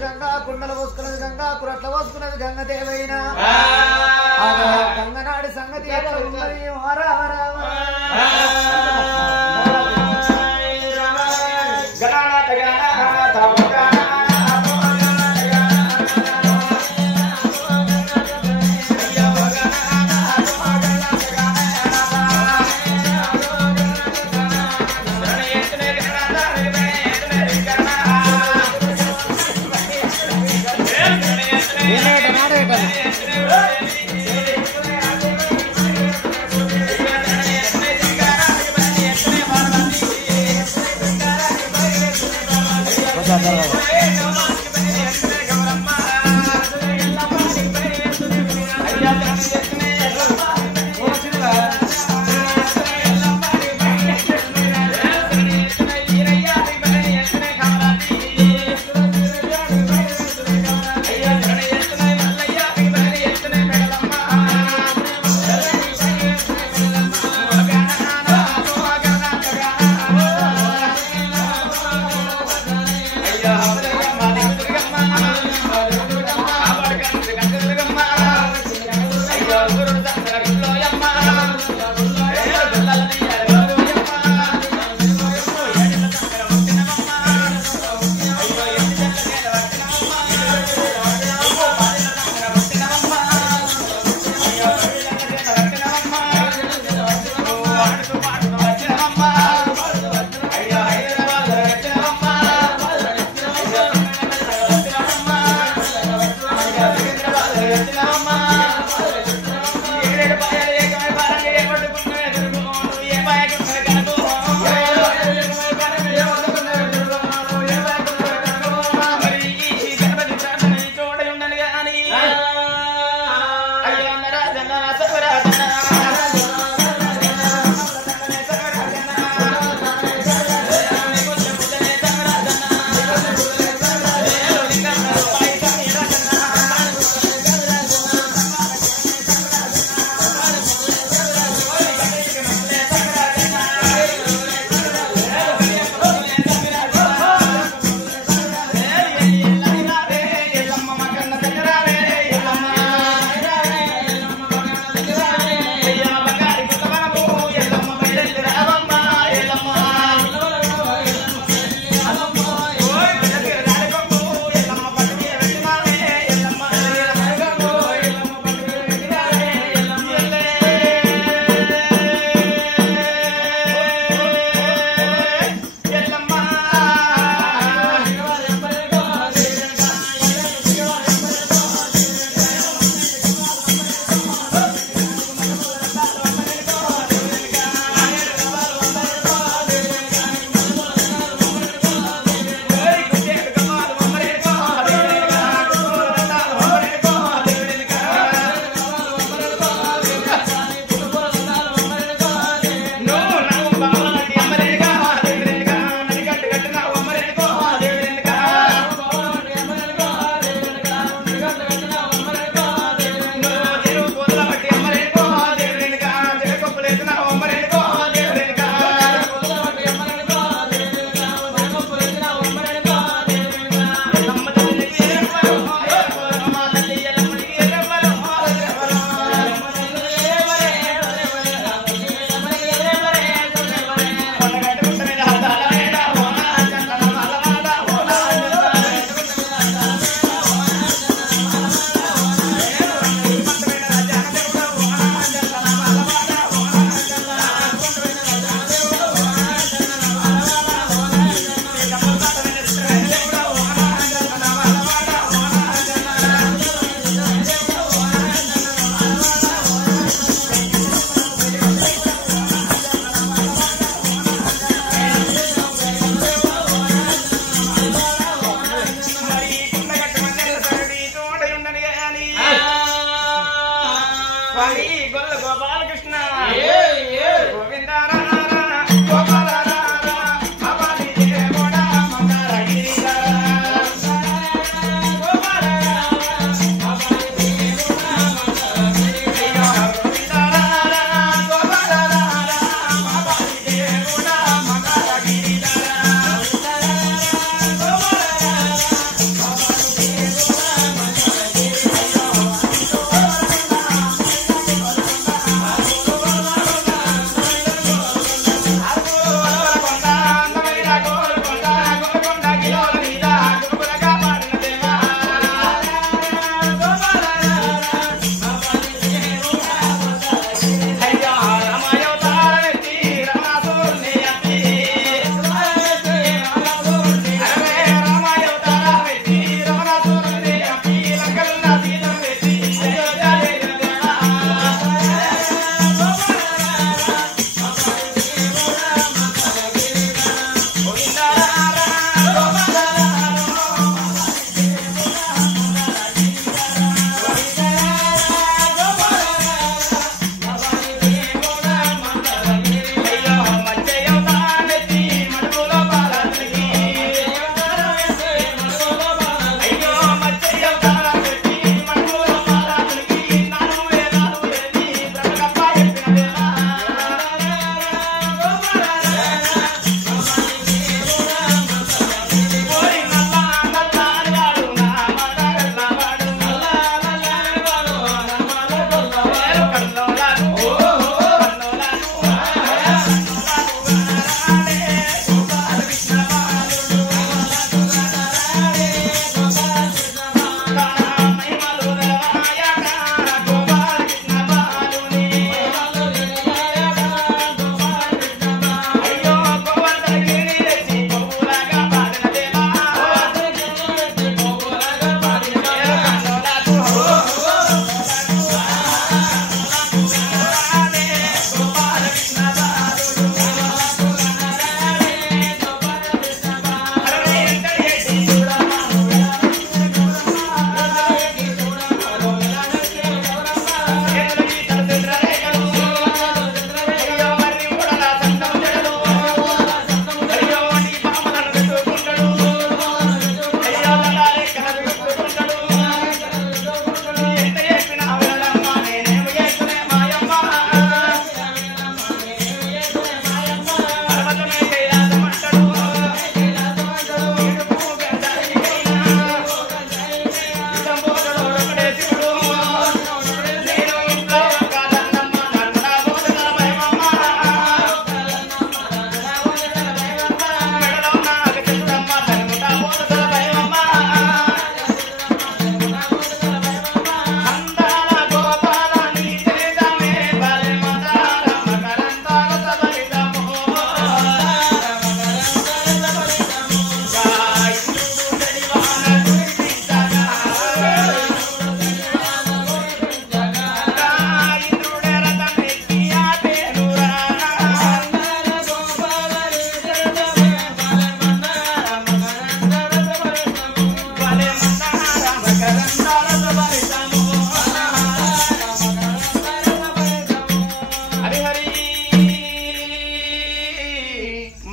గంగా కుండలు పోసుకున్నది గంగా కురట్ల పోసుకున్నది గంగ దేవైన గంగనాడి సంగతి ఎట్లా ఉన్నది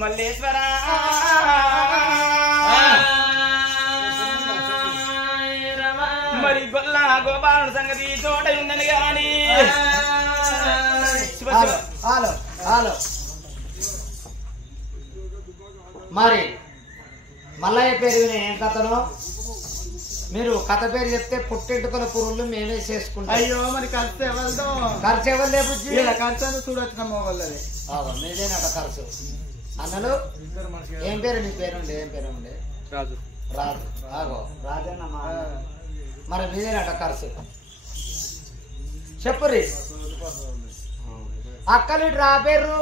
మల్లేశ్వర మరి గొల్ల గోపాలుడు సంగతి చోట ఉందని గాని హలో హలో మరి మల్లయ్య పేరు వినే ఏం కథను మీరు కథ పేరు చెప్తే పుట్టెంటుకల పురుగులు మేమే చేసుకుంటాం. అయ్యో మరి ఖర్చు ఎవరిదో ఖర్చు ఎవరు లేబుజ్జి ఖర్చు అని చూడొచ్చిన మొగలది మీదేనట ఖర్చు అన్నలు ఏం పేరు నీ పేరుండే ఏం పేరు ఉండే రాజు రాజు ఆగో రాజన్న మరి మీదేనట ఖర్చు చెప్పురి అక్కలు రా పేరు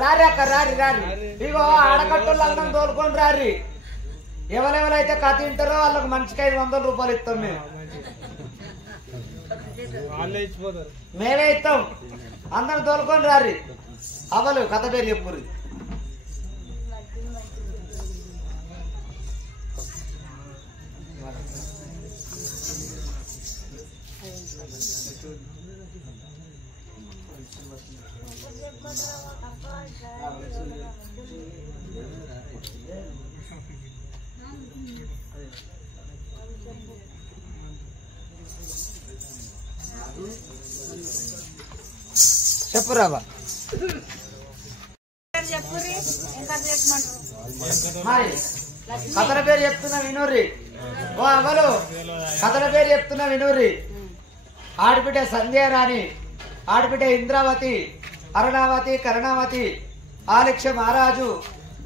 రారి అక్క రారి రారి ఇగో ఆడకట్టులు అన్నం తోలుకొని రారి ఎవరెవరైతే కథ వింటారో వాళ్ళకి మనిషికి 500 రూపాయలు ఇస్తాం మేము మేమే ఇస్తాం అందరం తోలుకొని రారి అవలు కథ పేరు చెప్పురి చెప్పురాబా మరి కథల పేరు చెప్తున్నా వినూరి ఓ అమలు కథల పేరు చెప్తున్నా వినూరి ఆడబిడ్డ సంధ్యారాణి ఆడబిడ్డ ఇంద్రావతి అరుణావతి కరుణావతి ఆలక్ష్య మహారాజు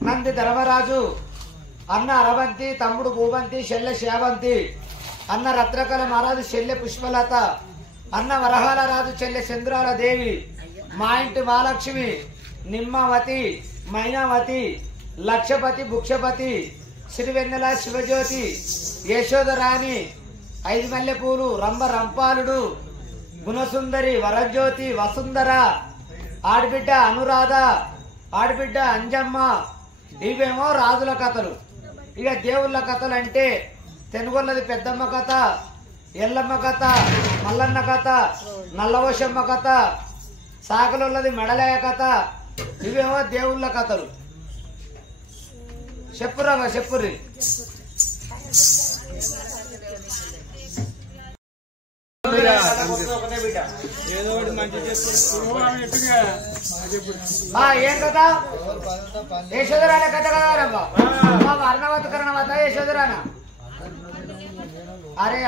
నంది ధర్మరాజు అన్న అరవంతి తమ్ముడు భూవంతి చెల్లె శావంతి అన్న రత్నకళ మహారాజు చెల్లె పుష్పలత అన్న వరహాల రాజు చెల్లె చంద్రాల దేవి మా ఇంటి మహాలక్ష్మి నిమ్మవతి మైనావతి లక్షపతి భుక్షపతి శ్రీవెన్నెల శివజ్యోతి యశోదరాణి 5 మల్లెపూలు రంభ రంపాలుడు గుణసుందరి వరజ్యోతి వసుంధర ఆడబిడ్డ అనురాధ ఆడబిడ్డ అంజమ్మ ఇవేమో రాజుల కథలు. ఇక దేవుళ్ళ కథలు అంటే తెనుగొల్లది పెద్దమ్మ కథ, ఎల్లమ్మ కథ, మల్లన్న కథ, నల్లవోషమ్మ కథ, సాగలున్నది మెడలయ కథ. ఇవేమో దేవుళ్ళ కథలు. చెప్పురా చెప్పుర్రి. ఏం కథ? యశోదరాన కథ కదా అర్ణవత కర్ణవత యశోదరాన. అరే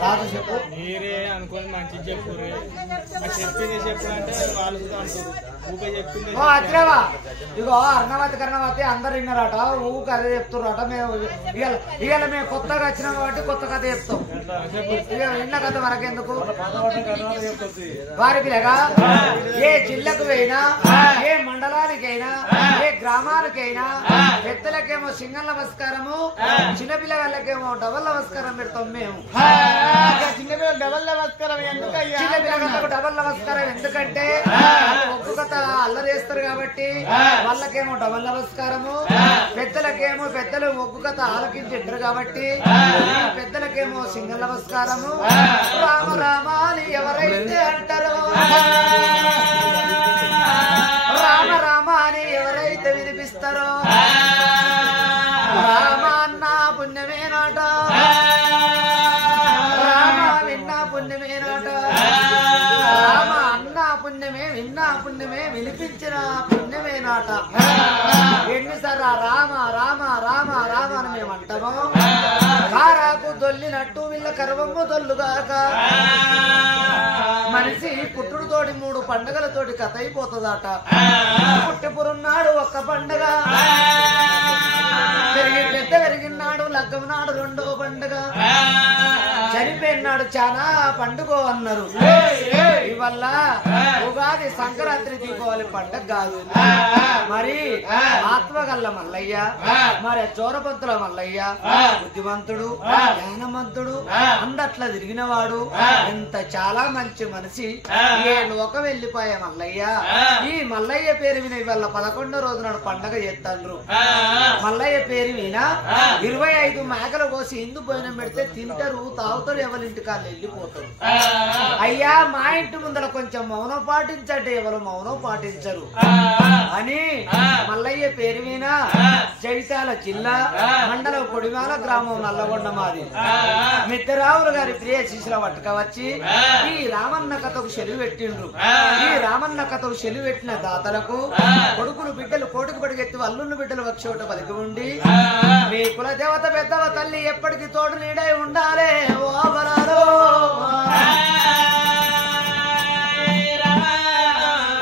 రాదు చెప్పు. మీరే అనుకోని మంచి చెప్పు చెప్పింది చెప్పంటే వాళ్ళు చెప్పింది. అద్రవా ఇగో అర్ణవతి కర్ణవతి అందరు విన్నారట, ఊ కథ చెప్తున్నారట. మేము ఇవాళ మేము కొత్తగా వచ్చినాం కాబట్టి కొత్త కథ చెప్తాం. ఇక విన్న కథ మనకెందుకు? వారికి లేక ఏ జిల్లాకు పోయినా, ఏ మండలానికైనా, ఏ గ్రామానికైనా పెద్దలకేమో సింగల్ నమస్కారము, చిన్నపిల్లగాళ్ళకేమో డబల్ నమస్కారం పెడతాం మేము. చిన్నపిల్లలు డబల్ నమస్కారం ఎందుకయ్యా? చిన్నపిల్లగాళ్ళకు డబల్ నమస్కారం ఎందుకంటే ఒక్కొక్క కథ అల్లరి చేస్తారు కాబట్టి వాళ్ళకేమో డబల్ నమస్కారము, పెద్దలకేమో పెద్దలు ఒక్కొక్క కథ ఆలకించారు కాబట్టి పెద్దలకేమో సింగల్ నమస్కారము. రామ రామ అని ఎవరైతే అంటారో, రామ రామ అని ఎవరైతే వినిపిస్తారో, రామ అన్న పుణ్యమే నాట, రామ విన్నా పుణ్యమే నాట, రామ అన్న పుణ్యమే విన్నా పుణ్యమే వినిపించిన పుణ్యమే నాట. ఎన్నిసార్లు రామ రామ రామ రామ అని మేము అంటామో కారాకు దొల్లినట్టు వీళ్ళ కర్వమ్మ దొల్లుగాక మనిషి పుట్టుడుతోటి 3 పండుగలతోటి కథ అయిపోతుందట. పుట్టిపురున్నాడు ఒక్క పండుగ, పెద్ద పెరిగినాడు లగ్గం నాడు 2వ పండుగ, చనిపోయినాడు చాలా పండుగ అన్నారు. ఇవల్ల ఉగాది సంక్రాంతి దీపావళి పండుగ కాదు. మరి ఆత్మగల్ల మల్లయ్య, మరి చోరపంతుల మల్లయ్య బుద్ధిమంతుడు, జ్ఞానవంతుడు, అందరు అట్లా తిరిగినవాడు ఎంత చాలా మంచి మనిషి ఏ లోకం వెళ్ళిపోయా మల్లయ్య ఈ మల్లయ్య పేరు విన ఇవాళ 11వ రోజు నాడు పండగ చేస్తాండ్రు మల్లయ్య పేరు విన 25 మేకలు కోసి ఇందు పోయిన పెడితే తింటారు తాగుతారు ఎవరింటి కాళ్ళు వెళ్ళిపోతారు అయ్యా మా ఇంటి ముందర కొంచెం మౌనం పాటించండి ఎవరు మౌనం పాటించరు అని మల్లయ్య పేరు విన జగిత్యాల జిల్లా మండలం కొడిమాల గ్రామం నల్లగొండ మాది మిత్రరావులు గారి ప్రియ శిశుల పట్టుక వచ్చి ఈ రామన్న కథకు చెలువు పెట్టిండ్రు ఈ రామన్న కథకు చెలువు పెట్టిన దాతలకు కొడుకులు బిడ్డలు కోటికి పడిగెత్తి అల్లుళ్ళు బిడ్డలు వచ్చేట పలికి ఉండి మీ కుల దేవత పెద్దవ తల్లి ఎప్పటికీ తోడు నీడై ఉండాలే ఓ బలాలో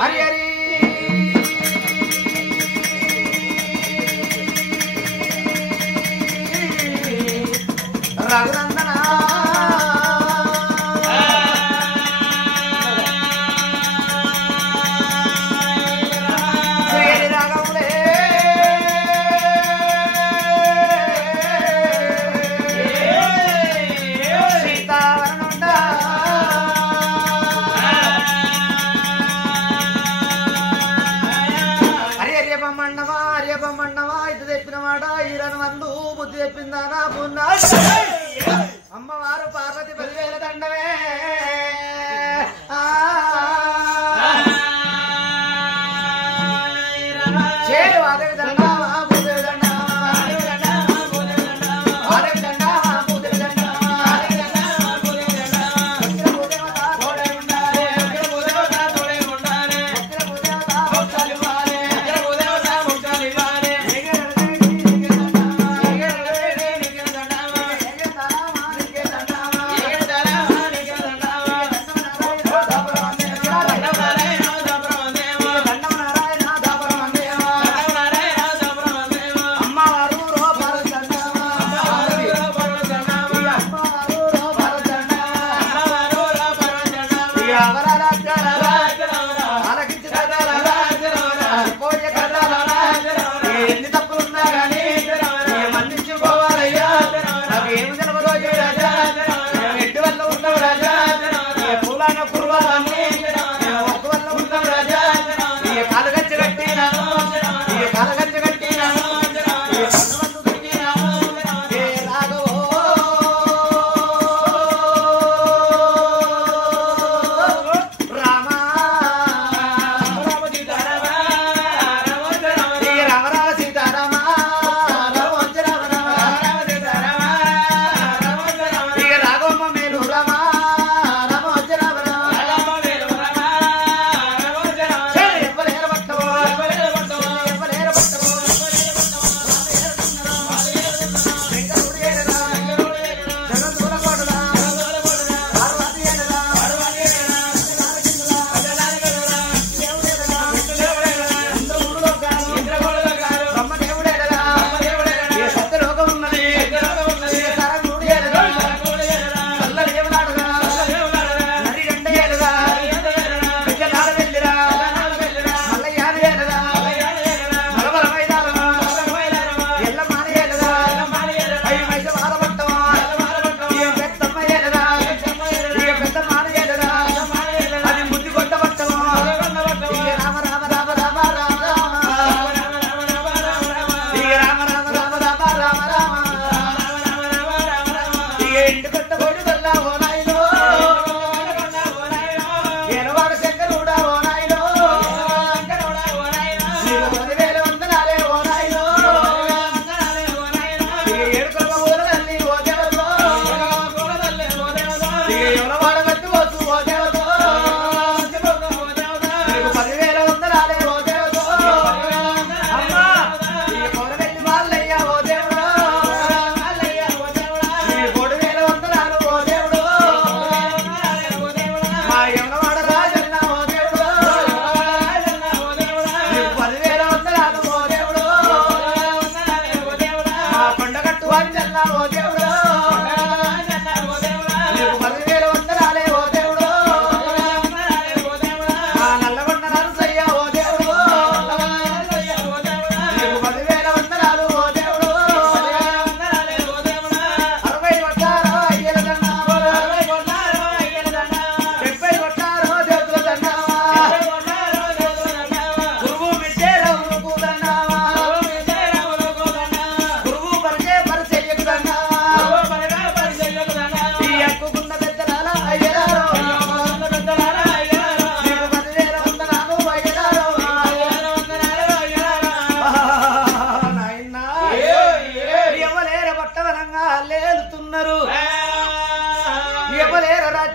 హరి హరి రఘునందన చెప్పిందానా పున్నా అమ్మవారు పార్వతి 10,000 దండమే చేరు అదే దండమా పూదేవి దండమా అదే దండమా పూదేవి దండమా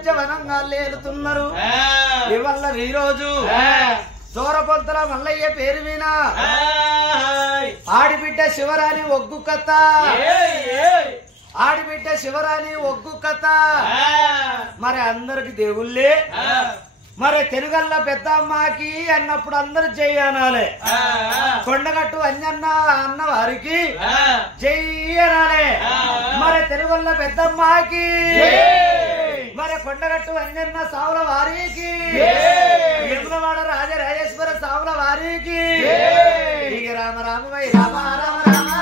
పంచవనంగా లేలుతున్నారు ఇవల్ల ఈ రోజు చోరపొంతల మల్లయ్య పేరు వినా ఆడిబిడ్డ శివరాణి ఒగ్గు కథ ఆడిబిడ్డ శివరాణి ఒగ్గు కథ మరి అందరికి దేవుళ్ళే మరి తెలుగల్ల పెద్ద అమ్మకి అన్నప్పుడు అందరు జై అనాలే కొండగట్టు అంజన్న అన్న వారికి జై అనాలే మరి తెలుగల్ల పెద్దమ్మకి మరి కొండగట్టు అంజన్న సావుల వారికి యమునవాడ రాజరాజేశ్వర సావుల వారికి ఇక రామ రామ వై రామ రామ రామ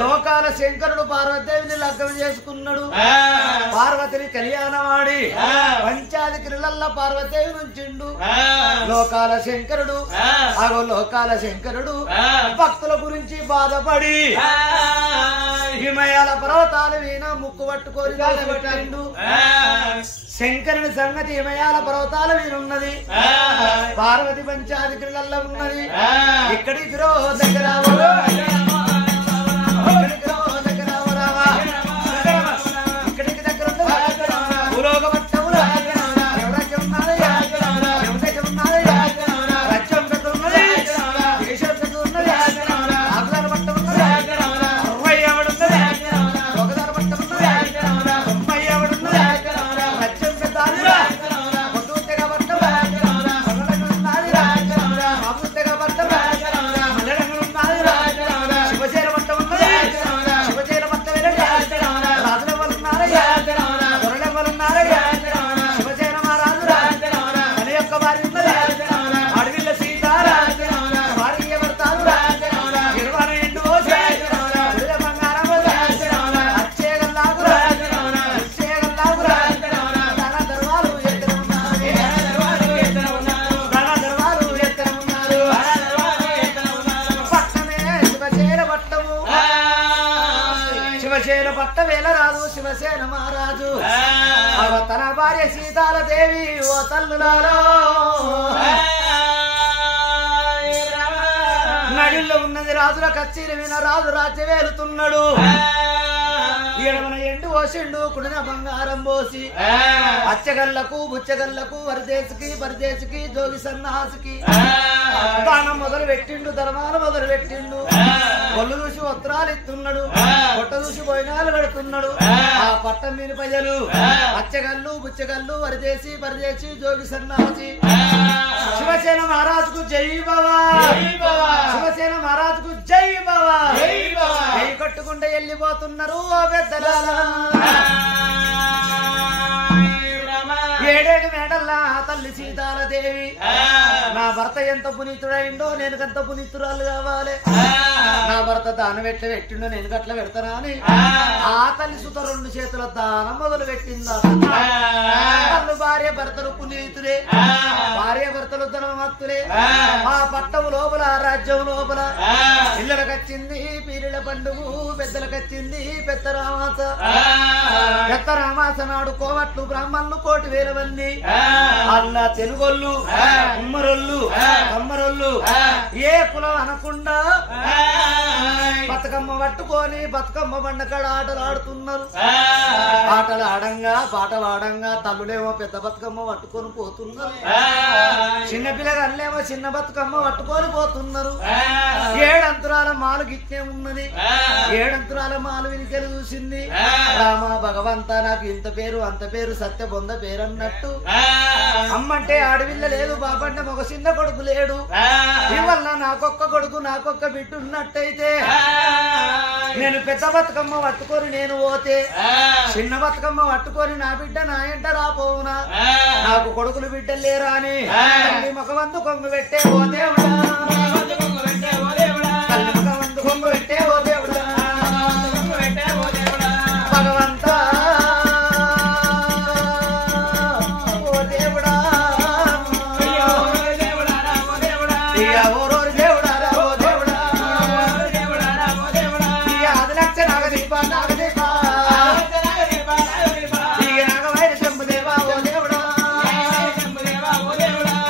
లోకాల శంకరుడు పార్వతీదేవిని లగ్నం చేసుకున్నాడు పార్వతిని కళ్యాణమాడి పంచాదిక్రిలల్ల పార్వతీదేవి నుంచిండు లోకాల శంకరుడు అగో లోకాల శంకరుడు భక్తుల గురించి బాధపడి హిమయాల పర్వతాలు వీణ ముక్కు పట్టుకొని పెట్టిండు శంకరుని సంగతి హిమయాల పర్వతాల వీరున్నది పార్వతి పంచాదిక్రిలల్ల ఉన్నది ఇక్కడికి రో దగ్గర శివసేన మహారాజు తన భార్య సీతాలదేవి ఓ తల్లులాలో నడిల్లో ఉన్నది రాజుల కచ్చేరి విన రాజు రాజ్య వేలుతున్నాడు ఎడమన ఎండు ఓసిండు కుడిన బంగారం పోసి అచ్చగల్లకు బుచ్చగల్లకు వరదేశికి జోగి సన్నాసికి దానం మొదలు పెట్టిండు ధర్మాలు మొదలు పెట్టిండు ఒళ్ళు చూసి ఉత్తరాలు ఇస్తున్నాడు పొట్ట చూసి బోయినాలు పెడుతున్నాడు ఆ పట్టం మీద ప్రజలు అచ్చగల్లు బుచ్చగల్లు వరదేశి జోగి సన్నాసి శివసేన మహారాజుకు జై బావా శివసేన మహారాజుకు జై బావా జై కట్టుకుంటే వెళ్ళిపోతున్నారు ఆ పెద్దలాల ఏడేడు మేడల్లా తల్లి సీతాలదేవి నా భర్త ఎంత పునీతుడైండో నేను ఎంత పునీతురాలు కావాలి నా భర్త దానం ఎట్లా పెట్టిండో నేను గట్ల పెడతానా అని ఆ తల్లి సుత రెండు చేతుల దానం మొదలు పెట్టిందా భార్య భర్తలు పునీతులే భార్య భర్తలు ధనమత్తులే ఆ పట్టం లోపల రాజ్యం లోపల ఇళ్ళకి వచ్చింది పీరిల పండుగ పెద్దలకు వచ్చింది పెద్ద రామాస నాడు కోవట్లు బ్రాహ్మణులు 1,000,000 మంది అల్లా తెలుగోళ్ళు ఉమ్మరోళ్ళు కమ్మరోళ్ళు ఏ కులం అనకుండా బతుకమ్మ పట్టుకొని బతుకమ్మ బండకాడ ఆటలు ఆడుతున్నారు ఆటలు ఆడంగా పాటలు ఆడంగా తల్లులేమో పెద్ద బతుకమ్మ పట్టుకొని పోతున్నారు చిన్నపిల్లగాళ్ళేమో చిన్న బతుకమ్మ పట్టుకొని పోతున్నారు ఏడంతుల ఏడంతురాల మాలు గిట్టే ఉన్నది ఏడంతురాల మాలు వినికెలు చూసింది రామ భగవంత నాకు ఇంత పేరు అంత పేరు సత్య బొంద పేరు అన్నట్టు అమ్మంటే ఆడవిల్ల లేదు బాబంటే ఒక చిన్న కొడుకు లేడు ఇవల్ల నాకొక్క కొడుకు నాకొక్క బిడ్డ ఉన్నట్టయితే నేను పెద్ద బతుకమ్మ పట్టుకొని నేను పోతే చిన్న బతుకమ్మ పట్టుకొని నా బిడ్డ నా ఎంట రాపోవునా నాకు కొడుకులు బిడ్డలు లేరా అని తల్లి ముఖమందు కొంగు పెట్టే ఓ దేవుడా తల్లి ముఖమందు కొంగు పెట్టే ఓ దేవుడా భగవంత ఓ దేవుడా ఇక ఓరోరు దేవుడా ఓ దేవుడా ఇక 10 లక్షల నాగదీప నాగదీప ఇక నాగవైన శంభుదేవా ఓ దేవుడా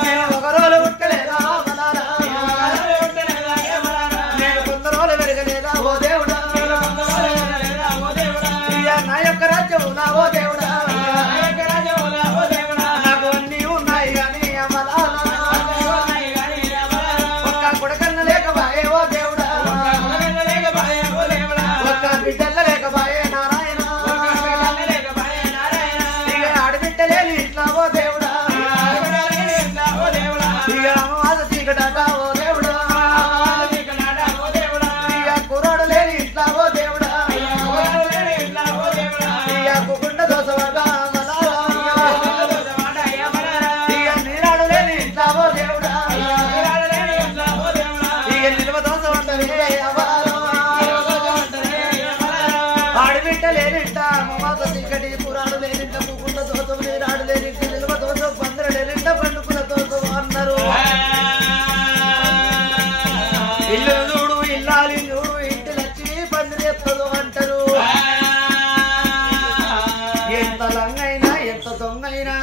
నేను ఒక రోజు ఉట్టలేదా బలారా నేను కొంత రోజులు పెరగలేదా ఓ దేవుడా ఇక నా యొక్క రాజ్యం నా ఓ దేవుడా నాకు అన్నీ ఉన్నాయి కానీ అమలాలా ఒక్క కొడకన్న లేకబాయే ఓ దేవుడా ఒక్క బిడ్డల్ల లేకబాయే నారాయణ ఇక ఆడబిడ్డ లేని ఇట్లా ఓ దేవుడా ఇక అమ్మవాద చీకటాట ఓ దేవుడా ఇక కుర్రాడు లేని ఇట్లా ఓ దేవుడా ఇక కుకుండ దోసవాడ ఇక నీరాడు లేని ఇట్లా ఓ దేవుడా ఇక నిల్వ దోస వంటనే ఆడబిడ్డ లేనింట అమ్మవాద చీకటి కుర్రాడు లేనింట కుకుండ దోసం నీరాడు లేనింట నిల్వ దోసం పందర లేనింట పండుకుల దోసం అన్నారు ఇల్లు చూడు ఇల్లాలి చూడు ఇంటి లక్ష్మి పందిరి ఎత్తదు అంటారు ఎంత లంగైనా ఎంత దొంగైనా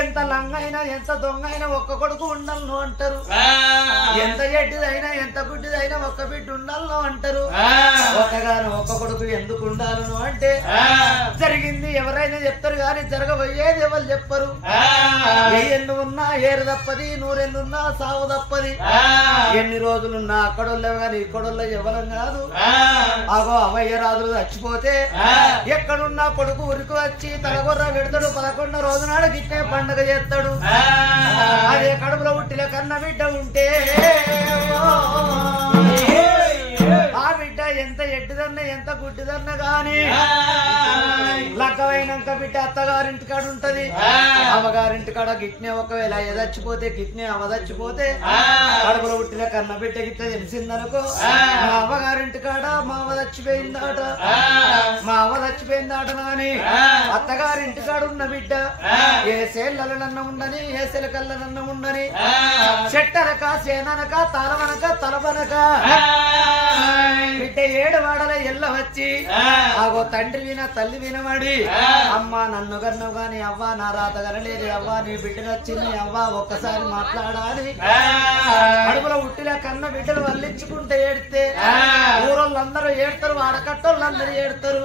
ఎంత లంగైనా ఎంత దొంగైనా ఒక్క కొడుకు ఉండాలను అంటారు ఎంత ఎడ్డిదైనా ఎంత గుడ్డిదైనా ఒక్క బిడ్డ ఉండాలను అంటారు ఒక్కగాను ఒక్క కొడుకు ఎందుకు ఉండాలను అంటే జరిగింది ఎవరైనా చెప్తారు కానీ జరగబోయేది ఎవరు చెప్పరు ఏ ఎన్ను ఉన్నా ఏరు తప్పది నూరెన్నున్నా సావు తప్పది ఎన్ని రోజులున్నా అక్కడోళ్ళేవు కానీ ఇక్కడోళ్ళ ఎవరం కాదు అగో అవయ్య రాజులు చచ్చిపోతే ఎక్కడున్నా కొడుకు ఉరికి వచ్చి తలగొర్ర పెడతాడు 11 రోజు నాడు గిట్టే పండుగ చేస్తాడు అదే కడుపులో పుట్టిన కన్న బిడ్డ ఉంటే ఆ బిడ్డ ఎంత ఎడ్డిదన్న ఎంత గుడ్డిదన్న గాని లక్కవైనాక బిడ్డ అత్తగారింటి కాడ ఉంటది అమ్మగారింటి కాడ గిట్నే ఒకవేళ ఎదచ్చిపోతే గిట్నే అవదచ్చిపోతే కడుపులో పుట్టిన కన్న బిడ్డ గిట్ట తెలిసిందనుకో మా అమ్మగారింటి కాడ మా అవ్వ చచ్చిపోయిందాట నాని అత్తగారింటి కాడ ఉన్న బిడ్డ ఏ సేళ్ళనన్న ఉండని ఏ సెలకల్లనన్న ఉండని చెట్టనక సేననక తలవనక తలవనక బిడ్డ 7 వాడల ఎల్ల వచ్చి ఆగో తండ్రి విన తల్లి వినమడి అమ్మ నన్ను గన్నవు గాని అవ్వ నా రాత గనలేదు అవ్వ నీ బిడ్డ నచ్చింది అవ్వ ఒక్కసారి మాట్లాడాలి కడుపులో ఉట్టిన కన్న బిడ్డలు వల్లించుకుంటే ఏడితే ఊరోళ్ళందరూ ఏడతారు ఆడకట్టోళ్ళందరూ ఏడతారు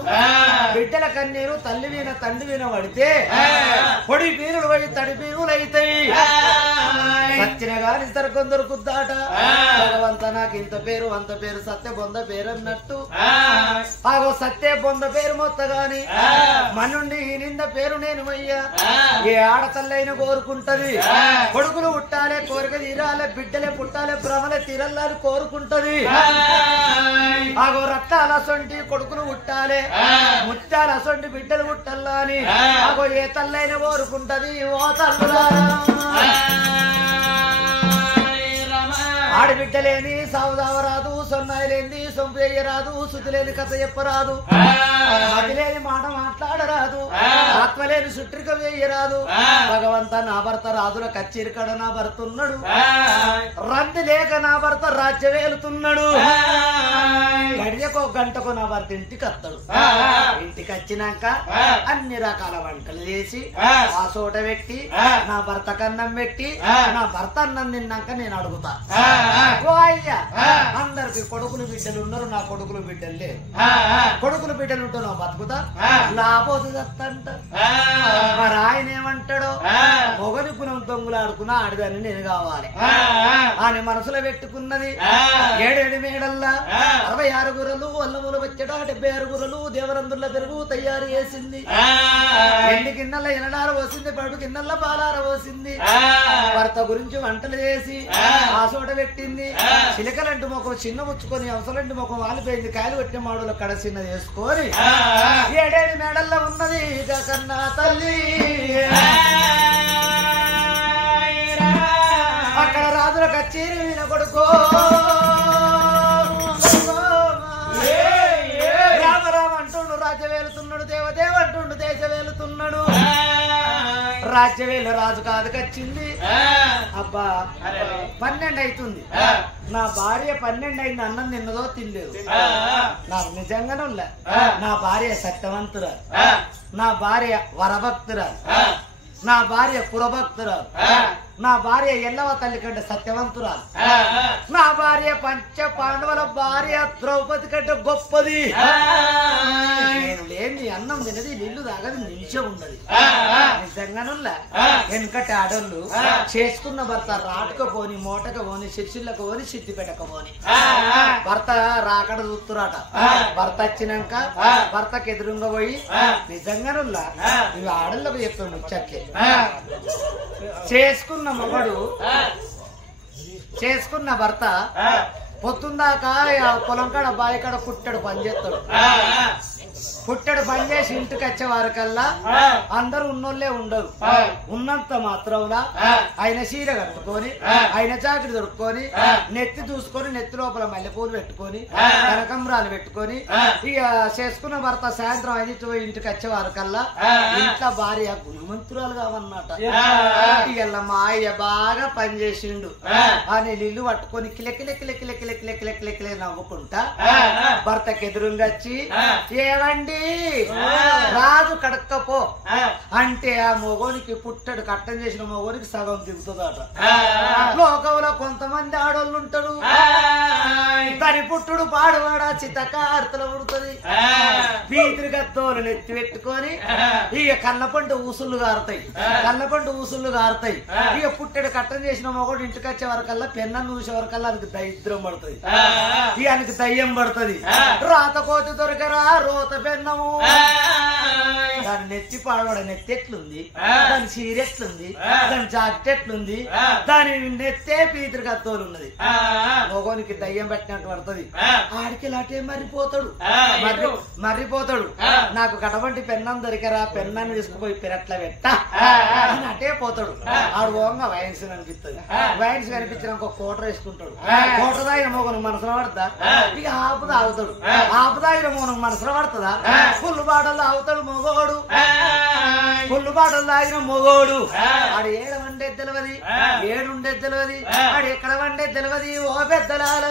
బిడ్డల కన్నీరు తల్లి విన తండ్రి విన పడితే పొడి పీరులు పోయి తడి పీరులు అవుతాయి సచ్చిన గాని సరికొందరు కుద్దాట భగవంత నాకు ఇంత పేరు అంత పేరు సత్య బొంద పేరు అన్నట్టు ఆగో సత్య బొంద పేరు మొత్తగాని మనుండి ఈ నింద పేరు నేను అయ్యా ఏ ఆడతల్లైన కోరుకుంటది కొడుకులు పుట్టాలే కోరిక తీరాలే బిడ్డలే పుట్టాలే భ్రమలే తీరల్లని కోరుకుంటది ఆగో రక్తాల సొంటి కొడుకులు పుట్టాలే ముత్యాల సొంటి బిడ్డలు పుట్టల్లా అని ఆగో ఏ తల్లైన కోరుకుంటది ఓ తల్లులారా ఆడబిడ్డలేని సావుదావరాదు సొన్నాయి లేని సొంపు వేయరాదు శుద్ధి లేని కథ చెప్పరాదు మది లేని మాట మాట్లాడరాదు ఆత్మ లేని సుట్రిక వేయరాదు భగవంత నా భర్త రాజుల కచ్చేరి కడ నా భర్త ఉన్నాడు రంది లేక నా భర్త రాజ్యం వేలుతున్నాడు గడియకో గంటకు నా భర్త ఇంటికి వస్తాడు ఇంటికి వచ్చినాక అన్ని రకాల వంటలు చేసి ఆ చోట పెట్టి నా భర్త కన్నం పెట్టి నా భర్త అన్నం తిన్నాక నేను అడుగుతా అందరికి కొడుకులు బిడ్డలు ఉన్నారు నా కొడుకులు బిడ్డలు లేదు కొడుకులు బిడ్డలు ఉంటే నా బతుకుతా లాపోతు దత్తంట మరి ఆయన ఏమంటాడో మొగని పునం దొంగులు ఆడుకున్నా ఆడదాన్ని నేను కావాలి అని మనసులో పెట్టుకున్నది 7 మేడల్లా 66 గుర్రలు అల్లముల వచ్చట 76 గుర్రలు దేవరందుల పెరుగు తయారు చేసింది ఎండి గిన్నెల ఎనడార పోసింది పడుపు గిన్నెల పాలార పోసింది భర్త గురించి వంటలు చేసి ఆ చోట పెట్టింది చిలకలంటి ముఖం చిన్న ముచ్చుకొని అవసరంటి ముఖం వాలిపోయింది కాయలు పెట్టే మాడులో కడ చిన్నది వేసుకొని 7 మేడల్లో ఉన్నది కన్నా తల్లి అక్కడ రాజుల కచేరి విన కొడుకో రామరామ అంటుండు రాజ్యం వెళుతున్నాడు దేవదేవ అంటుండు దేశం వెళుతున్నాడు రాజ్యవేలు రాజు కాదు కచ్చింది అబ్బా 12 అవుతుంది నా భార్య 12 అయింది అన్నం తిన్నదో తినలేదు నాకు నిజంగానే ఉన్నా నా భార్య సత్యవంతురాలు నా భార్య వరభక్తురాలు నా భార్య పురభక్తురాలు నా భార్య ఎల్లవ తల్లి కంటే సత్యవంతురాలు నా భార్య పంచ పాండవుల భార్య ద్రౌపది కంటే గొప్పది నేను లేని అన్నం తినది నీళ్లు తాగది నిలిచే ఉన్నది నిజంగానుల్లా వెనకటి ఆడోళ్ళు చేసుకున్న భర్త రాటుకపోని మోటకపోని శిర్షిళ్ళకు పోని సిద్ధి పెట్టకపోని భర్త రాకడ చూస్తురాట భర్త వచ్చినాక భర్తకి ఎదురుగా పోయి నిజంగానుల్లా ఇవి ఆడోళ్ళకు చెప్తాడు ముచ్చట్లే చేసుకున్న భర్త పొద్దుందాకా పొలం కాడ బావి కాడ పుట్టడు పని చేస్తాడు పుట్టడు పని చేసి ఇంటికి వచ్చే వారికల్లా అందరూ ఉన్నోళ్లే ఉండరు ఉన్నంత మాత్రంలా ఆయన చీర కట్టుకొని ఆయన చాకరి దొరుకుకొని నెత్తి చూసుకొని నెత్తి లోపల మల్లెపూలు పెట్టుకొని కనకంబరాలు పెట్టుకొని ఇక చేసుకున్న భర్త సాయంత్రం 5 ఇంటికి వచ్చే వారికల్లా ఇంట్లో భార్య గుణమంతురాలు కావన్నమాట ఇక మా అయ్య బాగా పనిచేసిండు అని ఇల్లు పట్టుకొని కిలకిలకిలకిలకిలకిలకిలకిలకిలకిల నవ్వుకుంటా భర్తకి ఎదురుగా వచ్చి ఏవండి రాజు కడక్కపో అంటే ఆ మొగోనికి పుట్టడు కట్టం చేసిన మొగోనికి సగం దిగుతుందట లోకంలో కొంతమంది ఆడోళ్ళు ఉంటారు దాని పుట్టుడు పాడువాడ చిత్తకార్తలు ఉడుతుంది బీతిరి గత్తోలు నెత్తి పెట్టుకొని ఇక కళ్ళపంట ఊసుళ్ళు గారుతాయి ఇక పుట్టడు కట్టం చేసిన మొగోడు ఇంటికి వచ్చే వరకల్లా పెన్నను చూసే వరకల్లా ఆయనకి దరిద్రం పడుతుంది ఇక ఆయనకి దయ్యం పడుతుంది రాత కోతి దొరకరా రోత పెన్నము దాని నెత్తి పాడవాడ నెత్తి ఎట్లుంది దాని చీర ఎట్లుంది దాని జాకెట్ ఎట్లుంది దాని నెత్తే పీతిరి కత్తోలు ఉన్నది మొగోనికి దయ్యం పెట్టినట్టు పడుతుంది ఆడికి లాటే మర్రిపోతాడు నాకు కటవంటి పెన్నం దొరికరా పెన్నాన్ని తీసుకుపోయి పెరట్ల పెట్ట అని అటే పోతాడు ఆడు పోగా వైన్స్ కనిపిస్తుంది వైన్స్ కనిపించిన ఒక కోట వేసుకుంటాడు కోట తాగిన మొగను మనసులో పడతా ఇక ఆపు తాగిన మొగను మనసులో పడుతుందా ఫుల్ బాటలు తాగుతాడు మొగోడు ఫుల్ బాటలు తాగిన మొగోడు ఆడు ఏడు వండేది తెలియదు ఏడుండేది తెలియదు ఆడు ఎక్కడ వండేది తెలియదు ఓ పెద్దలాల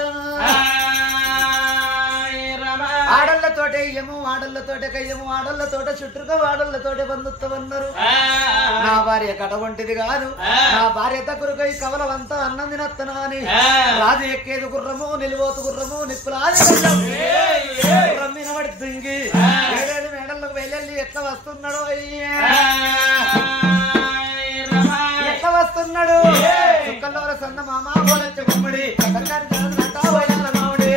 ఆడళ్లతోటే ఇయ్యము ఆడళ్లతోటే కయ్యము ఆడళ్లతోట చుట్టూగా ఆడళ్లతోటే బంధుత్వం అన్నారు నా భార్య కటవంటిది కాదు నా భార్య దగ్గరకై కవలవంతా అన్నం తినత్తనా అని రాజు ఎక్కేది గుర్రము నిలువోతు గుర్రము నిప్పులాది గుర్రం వినబడి దింగి 7 మేడలకు వెళ్ళి ఎట్లా వస్తున్నాడు ఎట్లా వస్తున్నాడు చుక్కల్లో సన్న మామ పోలచ్చ గుమ్మడి మామిడి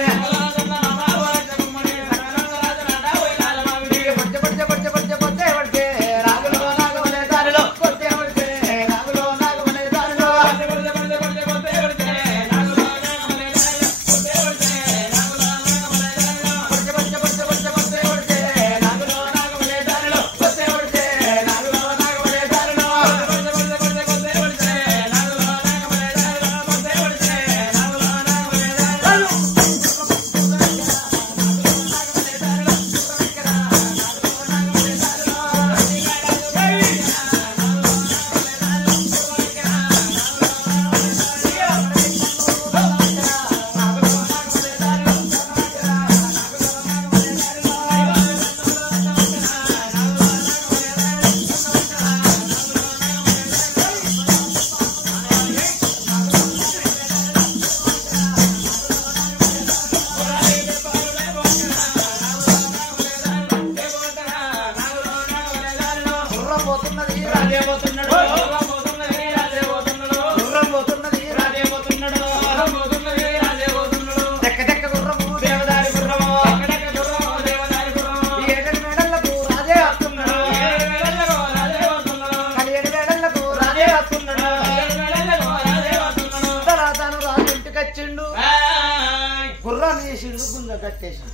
గుర్రం తీసిండు గుంజ కట్టేసిండు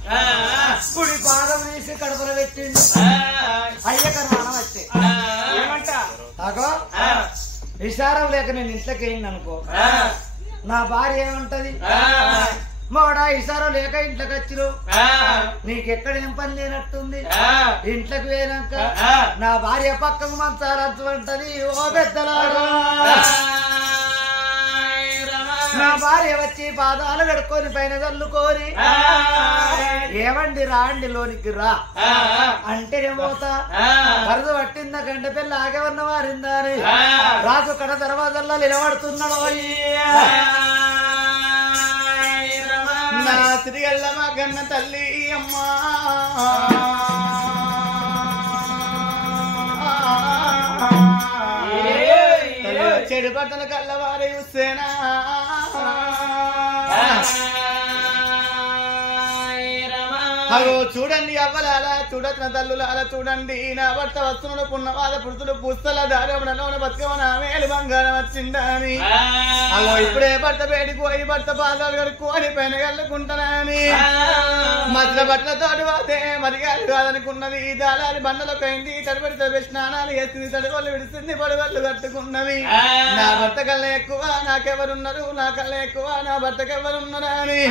కుడి పాదం తీసి కడపలో పెట్టిండు అయ్యక నాన్న వచ్చే ఏమంట అగో విచారం లేక నేను ఇంట్లోకి వేయండి అనుకో నా భార్య ఏమంటది మోడా ఇసారో లేక ఇంట్లోకి వచ్చిరు నీకెక్కడ ఏం పని లేనట్టుంది ఇంట్లోకి పోయినాక నా భార్య పక్కకు మంచాలంటది ఓ పెద్దలారా నా భార్య వచ్చి పాదాలు కడుక్కొని పైన చల్లుకోని ఏమండి రాండి లోనికి రా అంటేనే పోతా వరద పట్టిందా గంట పిల్ల ఆగే ఉన్న వారిందా అని రాజు కడ దర్వాజల్లో నిలబడుతున్నాడు నా తిరిగల్లమా గన్న తల్లి అమ్మా చెడు పట్టణ కల్లవారి హుస్సేనా అగో చూడండి అవ్వలాల చూడొచ్చిన తల్లులాల చూడండి నా భర్త వస్తువులు పున్నవాద పురుతులు పుస్తల దారమనలోన బతుకమన మేలు బంగారం వచ్చిందని అగో ఇప్పుడే భర్త వేడిపోయి భర్త పాదాలు కడుక్కొని పైన కళ్ళుకుంటానని మధ్య బట్టలతోటి పోతే మరిగాలు కాదనుకున్నది దాలారి బండలకు అయింది తడిపడి తడిపి స్నానాలు వేసింది తడిపళ్ళు విడిసింది పడివళ్ళు కట్టుకున్నది నా భర్త కళ్ళ ఎక్కువ నాకెవరున్నారు నా కళ్ళ ఎక్కువ నా భర్తకు ఎవరున్నారా అని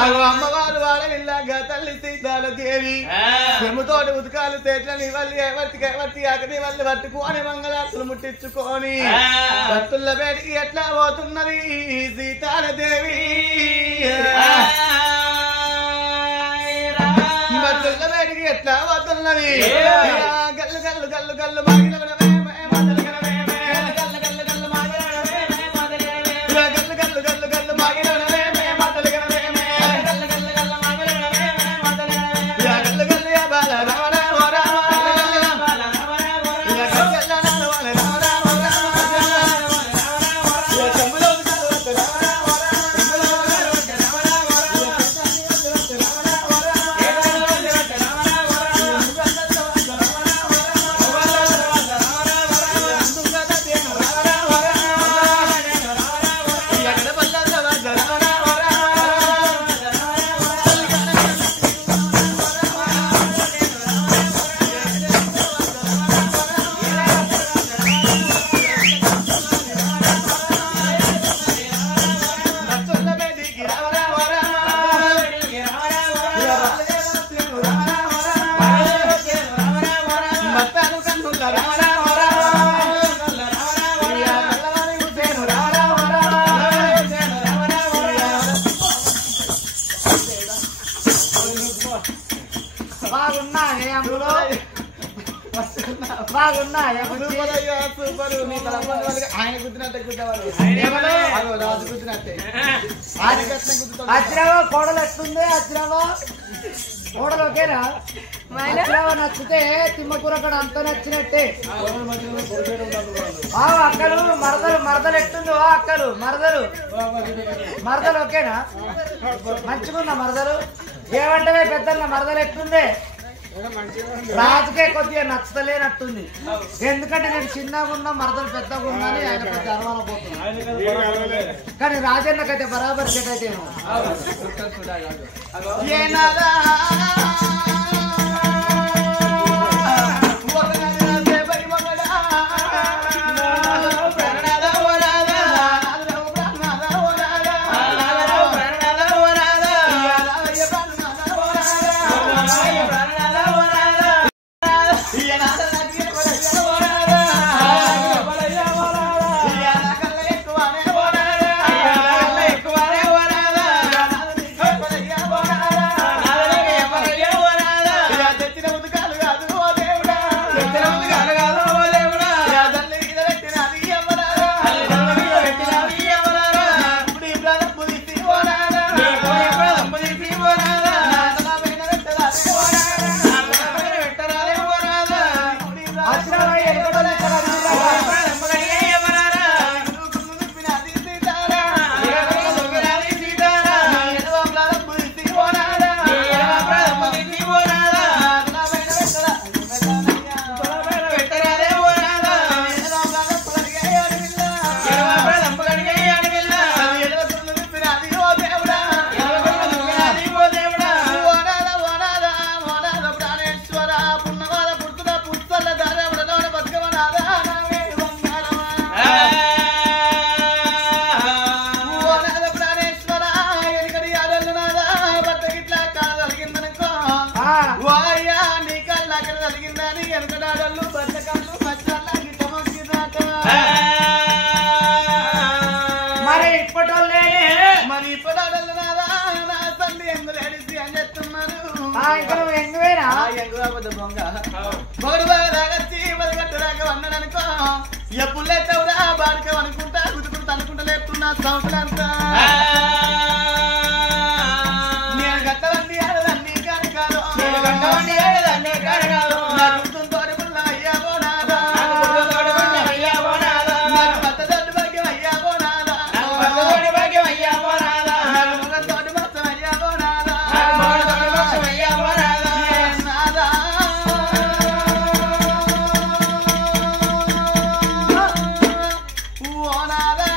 అగో అమ్మవారు వాడలిల్లాగా తల్లి సీతాలదేవి చెముతోటి ఉతకాలు తేట్లని వల్లి ఎవరికి అక్కడి వాళ్ళు పట్టుకొని మంగళార్తులు ముట్టించుకొని భక్తుల వేడికి ఎట్లా పోతున్నది సీతాలదేవి భక్తుల వేడికి ఎట్లా పోతున్నది గల్లు గల్లు గల్లు గల్లు మాగిన ఆయన గుర్తున్నట్టే గుర్తవాళ్ళు రాజు గుర్తున్నట్టే అచ్చిరావా కోడలు వస్తుంది అచ్చిరావా కోడలు ఓకేనా అచ్చిరావా నచ్చితే తిమ్మకూర అక్కడ అంత నచ్చినట్టే అక్కలు మరదలు ఎట్టుంది అక్కలు మరదలు ఓకేనా మంచిగున్నా మరదలు ఏమంటే పెద్దన్న మరదలు ఎట్టుంది రాజుకే కొద్దిగా నచ్చలేనట్టుంది ఎందుకంటే నేను చిన్నగా ఉన్నా మరదలు పెద్దగా ఉన్నా అని ఆయన పెద్ద అనుమానం పోతుంది కానీ రాజన్నకైతే బరాబర్ సెట్ అయితే ఎవరయ్యా ఇప్పటాడళ్ళు బతకళ్ళు పచ్చళ్ళ గిట్టమొక్కిరాట మరి ఇప్పటోళ్ళే మరి ఇప్పటాడళ్ళు నాదా నా తల్లి ఎంగులు అడిసి అని చెప్తున్నారు ఇంకా నువ్వు ఎంగువేనా ఎంగు కాకపోతే బొంగ మొగడు బాగా తాగచ్చి మొదగట్టు దాకా వన్నాడనుకో ఎప్పుడెత్తవురా బాడక అనుకుంటా గుద్దుకుంటా అనుకుంటా లేపుతున్నా సంవత్సరంతా నేను గట్టవన్నీ ఆడదన్నీ కాని కాదు నేను గట్టవన్నీ ఆడదన్నీ కాని కాదు. నా గుర్తుని తోడుకున్న అయ్యావో నాదా అయ్యావో నాదా నాకు భర్తతోటి భాగ్యం అయ్యావో నాదా భర్తతోటి భాగ్యం అయ్యావో నాదా నాకు మొగతోటి మొత్తం అయ్యావో నాదా మొగతోటి మొత్తం అయ్యావో నాదా ఏ నాదా ఓ నాదా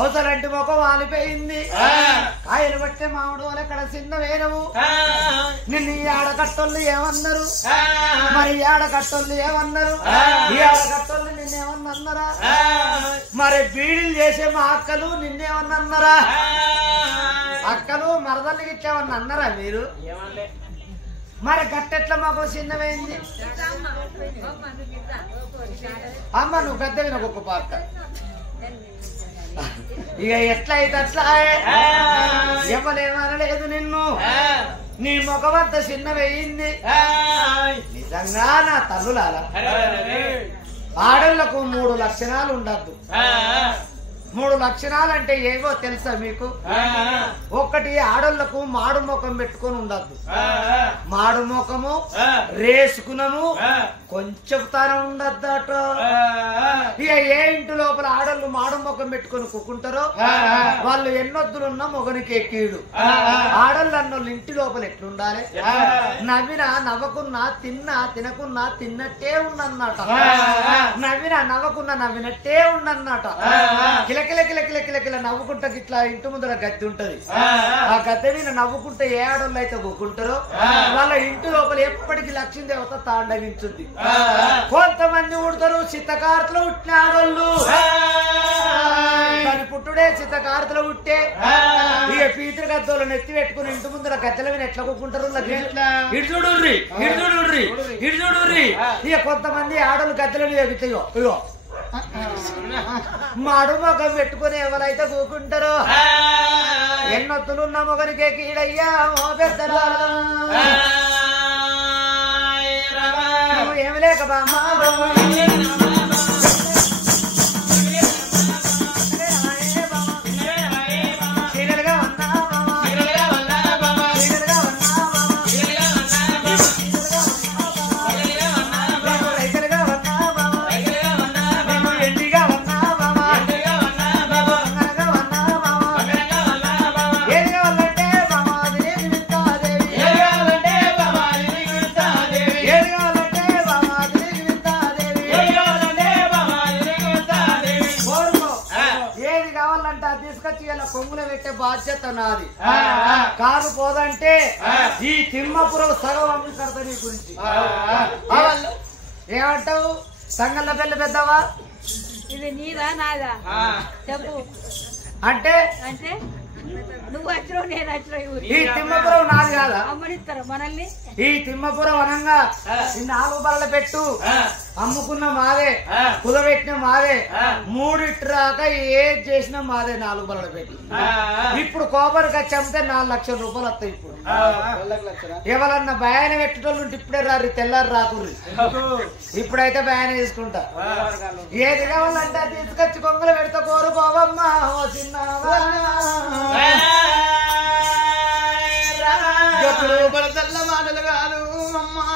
అవసరంటే మొక్క వాలిపోయింది కాయలు పట్టే మామిడి వాళ్ళు ఎక్కడ చిన్న వేనవు నిన్ను ఈ ఆడకట్టోళ్ళు ఏమన్నారు మరి ఈ ఆడకట్టోళ్ళు ఏమన్నారు ఈ ఆడకట్టోళ్ళు నిన్నేమన్నారా మరి బీడీలు చేసే మా అక్కలు నిన్నేమన్నారా అక్కలు మరదళ్ళకి ఇచ్చేమన్నా అన్నారా మీరు మరి గట్టెట్లా మాకు చిన్నమైంది అమ్మ నువ్వు పెద్దగా ఒక్కొక్క పార్ట ఇక ఎట్లా అయితే అట్లా ఎవరేమనలేదు నిన్ను నీ ముఖమంత చిన్న వేయింది నిజంగా నా తల్లులాల ఆడళ్లకు 3 లక్షణాలు ఉండద్దు 3 లక్షణాలు అంటే ఏవో తెలుసా మీకు ఒకటి ఆడళ్లకు మాడు ముఖం పెట్టుకొని ఉండద్దు మాడు ముఖము రేసుకునము కొంచెం తనం ఉండద్దట ఇక ఏ ఇంటి లోపల ఆడళ్ళు మాడు ముఖం పెట్టుకొని కుక్కుంటారో వాళ్ళు ఎన్నొద్దులున్నా మొగనికి ఎక్కీడు ఆడళ్ళు అన్నోళ్ళు ఇంటి లోపల ఎట్లుండాలి నవ్వినా నవ్వకున్నా తిన్నా తినకున్నా తిన్నట్టే ఉన్నన్నట నవ్వినా నవ్వకున్నా నవ్వినట్టే ఉన్నన్నట కిలకిల కిలకిల కిలకిల నవ్వుకుంటా ఇట్లా ఇంటి ముందర గద్దె ఉంటది ఆ గద్దె మీద నవ్వుకుంటే ఏ ఆడోళ్ళు అయితే కూకుంటారో వాళ్ళ ఇంటి లోపల ఎప్పటికీ లక్ష్మీదేవత తాండవించుద్ది కొంతమంది ఉడతారు చిత్తకార్తలు ఉట్టిన ఆడోళ్ళు దాని పుట్టుడే చిత్తకార్తలు ఉట్టే ఇక పీతరు గద్దోళ్ళు ఎత్తి పెట్టుకుని ఇంటి ముందర గద్దెల మీద ఎట్లా కూకుంటారు ఇటు చూడుర్రి ఇటు చూడుర్రి ఇటు చూడుర్రి ఇక కొంతమంది ఆడోళ్ళు గద్దెల మీద ఎగుతాయో ఇగో మాడు మొగం పెట్టుకుని ఎవరైతే కూకుంటారో ఎన్నొత్తులున్న మొగనికే కీడయ్యా ఓ పెద్ద ఏమి లేక బామ్మా పొంగుల పెట్టే బాధ్యత నాది కాకపోదంటే ఈ తిమ్మపురం సగం అమ్మి కడతా నీ గురించి ఏమంటావు సంగళ్ళ పెళ్ళి పెద్దవా ఇది నీదా నాదా చెప్పు అంటే అంటే నువ్వు వచ్చినావు నేను వచ్చినావు ఈ తిమ్మపురం నాది కాదా అమ్మనిస్తారు మనల్ని ఈ తిమ్మపురం వనంగా ఈ 4 బలల పెట్టు అమ్ముకున్న మాదే కుదబెట్టిన మాదే 3 ఇట్రాక ఏది చేసిన మాదే 4 బలల పెట్టు. ఇప్పుడు కోపరికి వచ్చి అమ్మితే 4 లక్షల రూపాయలు వస్తాయి. ఇప్పుడు ఎవరన్నా భయాన్ని పెట్టేటోళ్ళు ఉంటే ఇప్పుడే రారు, తెల్లారు రాకుర్రి. ఇప్పుడైతే భయాన్ని తీసుకుంటా. ఏది కావాలంటే తీసుకొచ్చి కొంగలు పెడతా కోరుకోవమ్మా ఓ చిన్నవా. ఎప్పుడు పడతల్ల మాటలు కాదు అమ్మా,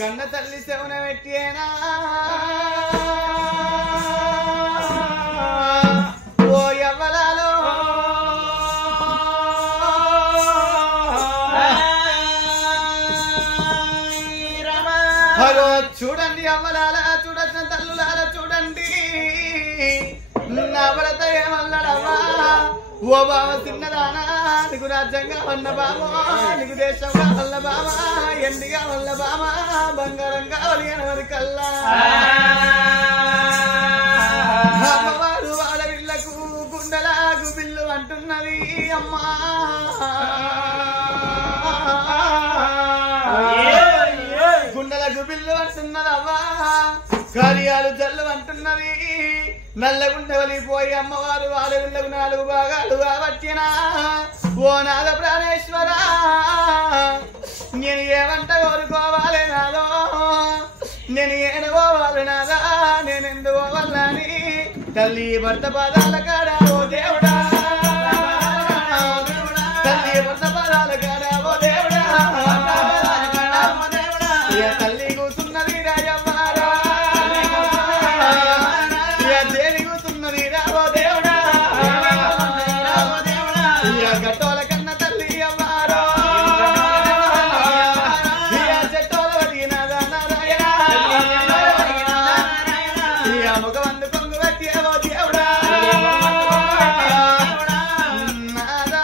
కన్న తల్లి శవన పెట్టేనా ఓ ఎవ్వలాలో చూడండి అవ్వలాల చూడసిన తల్లులాల చూడండి నా భరత ఏమన్నాడమ్మా ఓ బావ చిన్నదానా నీకు రాజ్యంగా వల్ల బామా నీకు దేశంగా వల్ల బామా ఎండిగా వల్ల బామా బంగారం కావాలి అని కల్లా అమ్మవారు ఆడవిళ్లకు గుండెలాగు బిల్లు అంటున్నది అమ్మా. గుండెలకు బిల్లు అంటున్నదమ్మా, కార్యాలు జల్లు అంటున్నది. నల్లగుంట వలిపోయి అమ్మవారు ఆడవిళ్లకు 4 భాగాలుగా వచ్చిన ఓ నాద ప్రాణేశ్వర నేను ఏమంట కోరుకోవాలి నాదో, నేను ఏడుకోవాలి నాదా, నేను ఎందుకు పోవాలని తల్లి భర్త పాదాల కాడ ఓ దేవుడా, తల్లి భర్త పాదాల కాడ ఓ దేవుడా, తల్లి కూతున్నది రాజమ్మారా, దేవి కూతున్నది రావో దేవుడా, గట్టోల కన్న తల్లి అమ్మారో, చెట్టోల వడిగినదా నారాయణ, ముఖమందు కొంగు పెట్టి ఓ దేవుడా నాదా.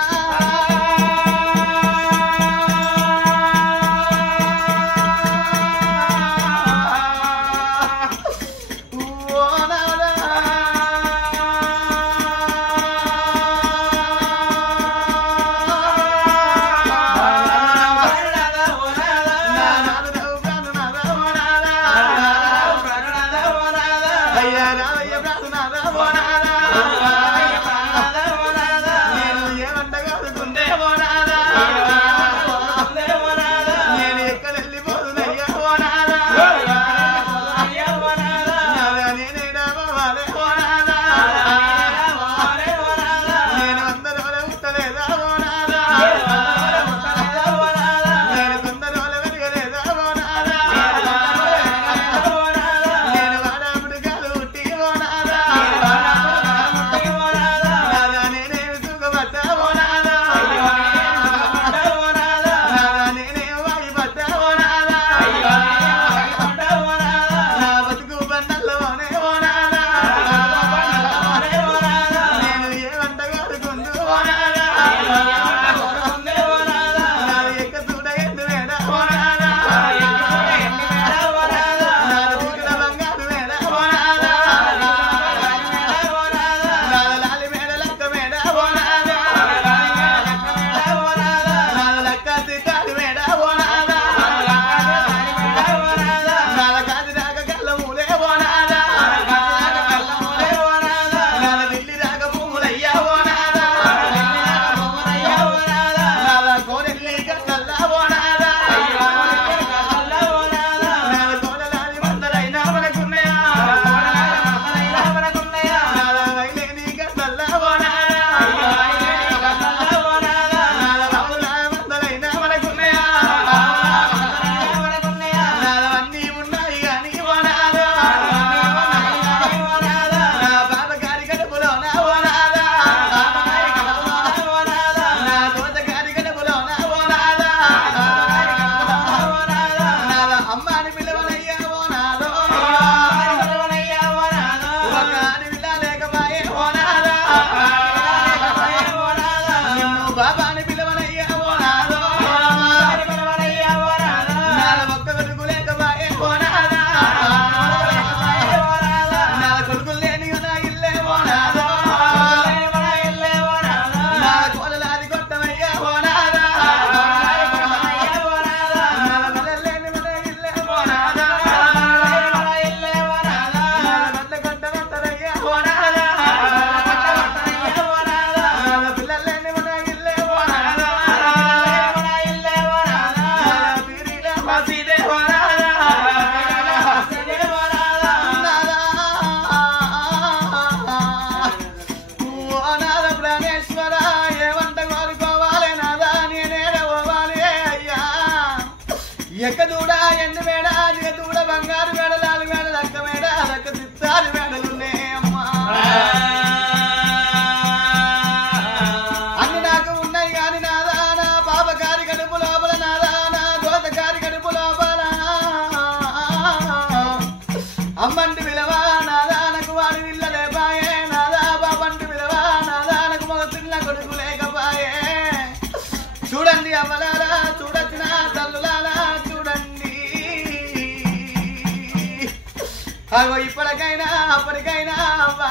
అగో ఇప్పటికైనా అప్పటికైనా అవ్వా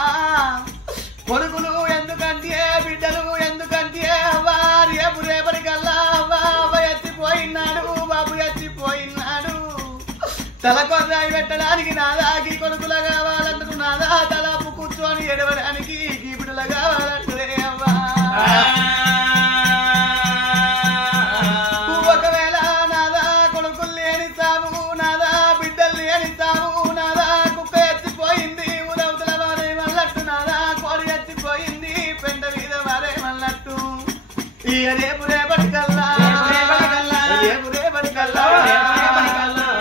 కొడుకులు ఎందుకంటే బిడ్డలు ఎందుకంటే అవ్వా రేపు రేపటికల్లా అవ్వా అవ్వ ఎత్తిపోయినాడు బాబు ఎత్తిపోయినాడు తలకొర్రాయి పెట్టడానికి నాదాకి కొడుకులు కావాలంటున్నాదా తలాపు కూర్చొని ఎడవడానికి గీపిడులు కావాలంటే అవ్వా ఒకవేళ నాదా కొడుకులు లేని సాము నాదా బిడ్డలు లేని సాము నాదా కుక్క ఎత్తిపోయింది ఊరవతల వారే మళ్ళట్టు నాదా కోడి ఎత్తిపోయింది పెంట మీద వారే మళ్ళట్టు ఇక రేపు రేపటికల్లా రేపు రేపటికల్లా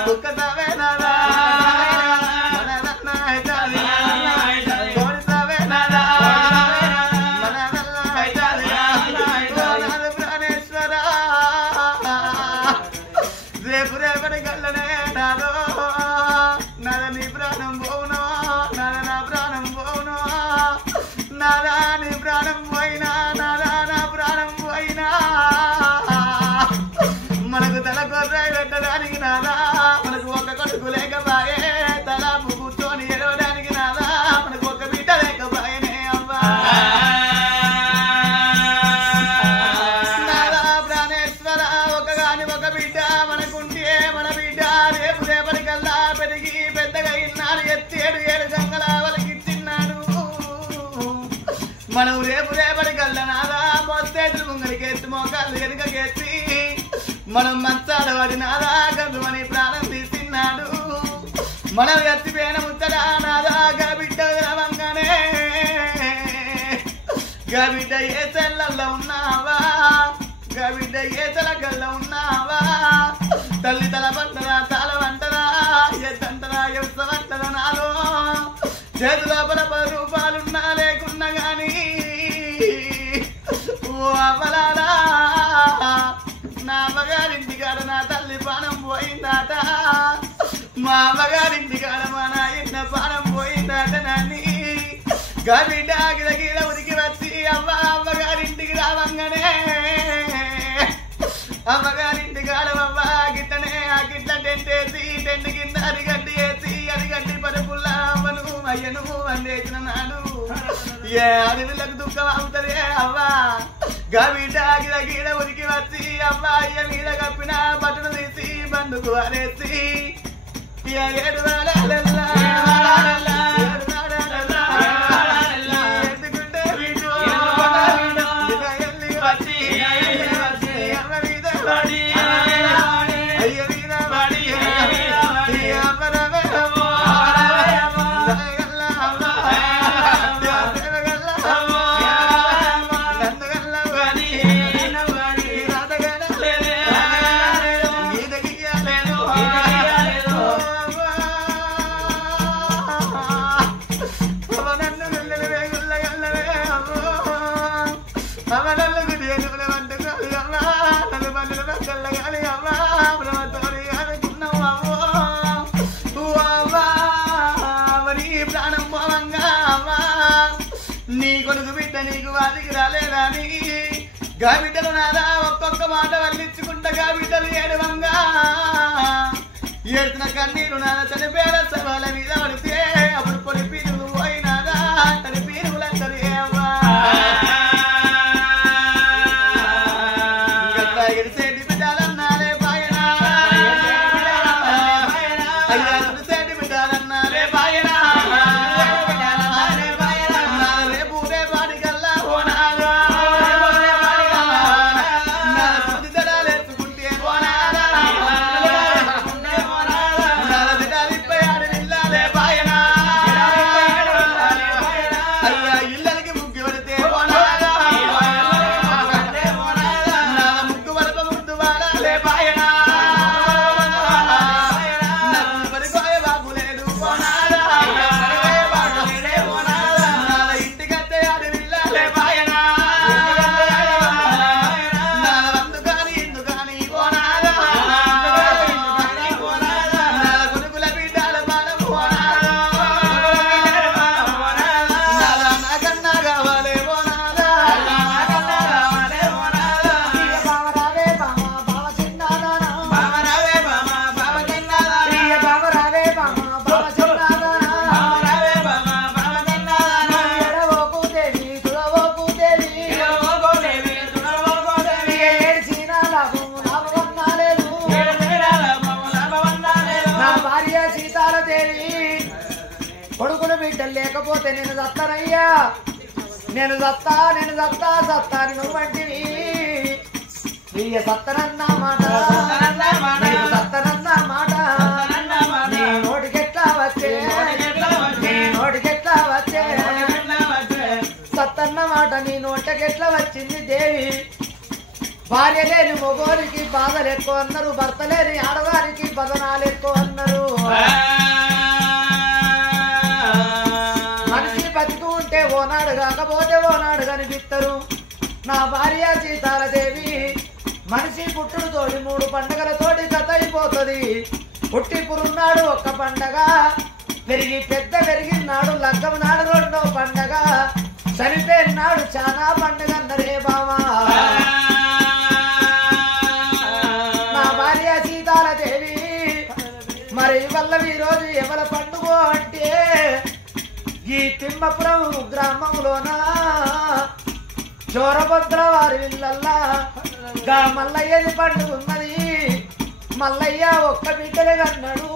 కుక్క తావే నాదా కోడి తావే నాదా ప్రాణేశ్వర రేపు రేపటికల్లనే నాదో నద నీ ప్రాణం పోవునో నద నా ప్రాణం పోవునో నాదా నీ ప్రాణం పోయినా నాదా నా ప్రాణం పోయినా మనకు తల కొర్రాయి పెట్టడానికి నాదా మనకు ఒక కొడుకు లేకపాయే తల కూర్చొని ఎడవడానికి నాదా మనకు ఒక బిడ్డ లేకపాయనే అవ్వా నాదా ప్రాణేశ్వర ఒకగాని ఒక బిడ్డ మనకుంటే మన బిడ్డ రేపు రేపటికల్లా పెరిగి పెద్దగా ఇన్నాడు ఎత్తి ఏడు గంగల వలకిచ్చిన్నాడు మనం రేపు రేపటికల్లా నాదా మొత్తేతులు ముంగడికి ఎత్తి మోకాళ్ళు వెనుకకెత్తి మనం మంచాల వాడి నాదా గర్భమని ప్రాణం తీసిన్నాడు మనం ఎత్తిపోయిన ముచ్చడా నాదా గబిడ్డ రవంగానే గబిడ్డ ఏ తెల్లల్లో ఉన్నావా గబిడ్డ ఏ తెలగల్లో ఉన్నావా తల్లి తల పంటరా తాళ వంటరా ఎద్దంటరా ఎవసవంటరా నాలో చేతులోపల 10 రూపాయలున్నా లేకున్నా గాని ఓ అవ్వలారా నా అమ్మగారింటి కాడ నా తల్లి ప్రాణం పోయిందాట మా అమ్మగారింటి కాడ మా నాయన ప్రాణం పోయిందాట నాని గబిడ్డ గిరగిర ఉరికి వచ్చి అమ్మగారింటికి రావంగానే అమ్మగారింటి కాడ అవ్వ గిట్టనే ఆ గిట్ల టెంటేసి టెంట్ కింద అరిగడ్డి వేసి అరిగడ్డి పరుపుల్లా అవ్వను అయ్యను అందేసిన నాడు ఏ అడవులకు దుఃఖం అవుతుంది అవ్వా గబిడ్డ గిరగిర ఉరికి వచ్చి అవ్వ అయ్య మీద కప్పిన బట్టలు తీసి బండుకు అరేసి 7 వారాలల్లా ఎత్తుకుంటే వీడు ఎల్లి వచ్చి అమ్మ మీద పడి అయ్య మీద పడి అమ్మరమేమో నీ కొడుకు బిడ్డ నీకు వాదికి రాలేదని గాబిడ్డలు నాదా ఒక్కొక్క మాట వల్లించుకుంటా గాబిడ్డలు ఏడవంగా ఏడుతున్న కన్నీరు నాదా చనిపోయిన సవాల మీద పడితే అప్పుడు పొడి పీరులు పోయినాదా తడి పీరులందరూ ఏవ్వా ఎడిసేటి బిడ్డాలన్నాలే బాయనా అయ్యా ఎడిసేటి బిడ్డాలన్నాలే బాయనా బాయనా పైసలు లేకపోతే నేను చస్తానయ్యా, నేను చస్తా అని నువ్వు అంటివి. ఇయ్య సత్తనన్న మాట, నీకు సత్తనన్న మాట నీ నోటికెట్లా వచ్చే, నీ నోటికెట్లా వచ్చే, సత్తన్న మాట నీ నోటికెట్లా వచ్చింది దేవి. భార్య లేని మొగోనికి బాధలు ఎక్కువ అన్నారు, భర్త లేని ఆడవారికి బదనాలు ఎక్కువ అన్నారు. మనిషి బతికి ఉంటే ఓనాడు కాకపోతే ఓనాడు కనిపిస్తారు. నా భార్య సీతాలదేవి మనిషి పుట్టుడుతోటి 3 పండగలతోటి కథ అయిపోతుంది. పుట్టి పురున్నాడు ఒక్క పండగ, పెరిగి పెరిగినాడు లగ్గం నాడు 2వ పండగ, చనిపోయినాడు చాలా పండగ అన్నరే బావా. నా భార్య సీతాలదేవి మరి వల్ల ఈ రోజు ఎవల పండుగ అంటే ఈ తిమ్మపురం గ్రామంలోన చోరభద్ర వారి ఇళ్ళల్లా గా మల్లయ్యది పండుగ ఉన్నది. మల్లయ్య ఒక్క బిడ్డలే కన్నాడు,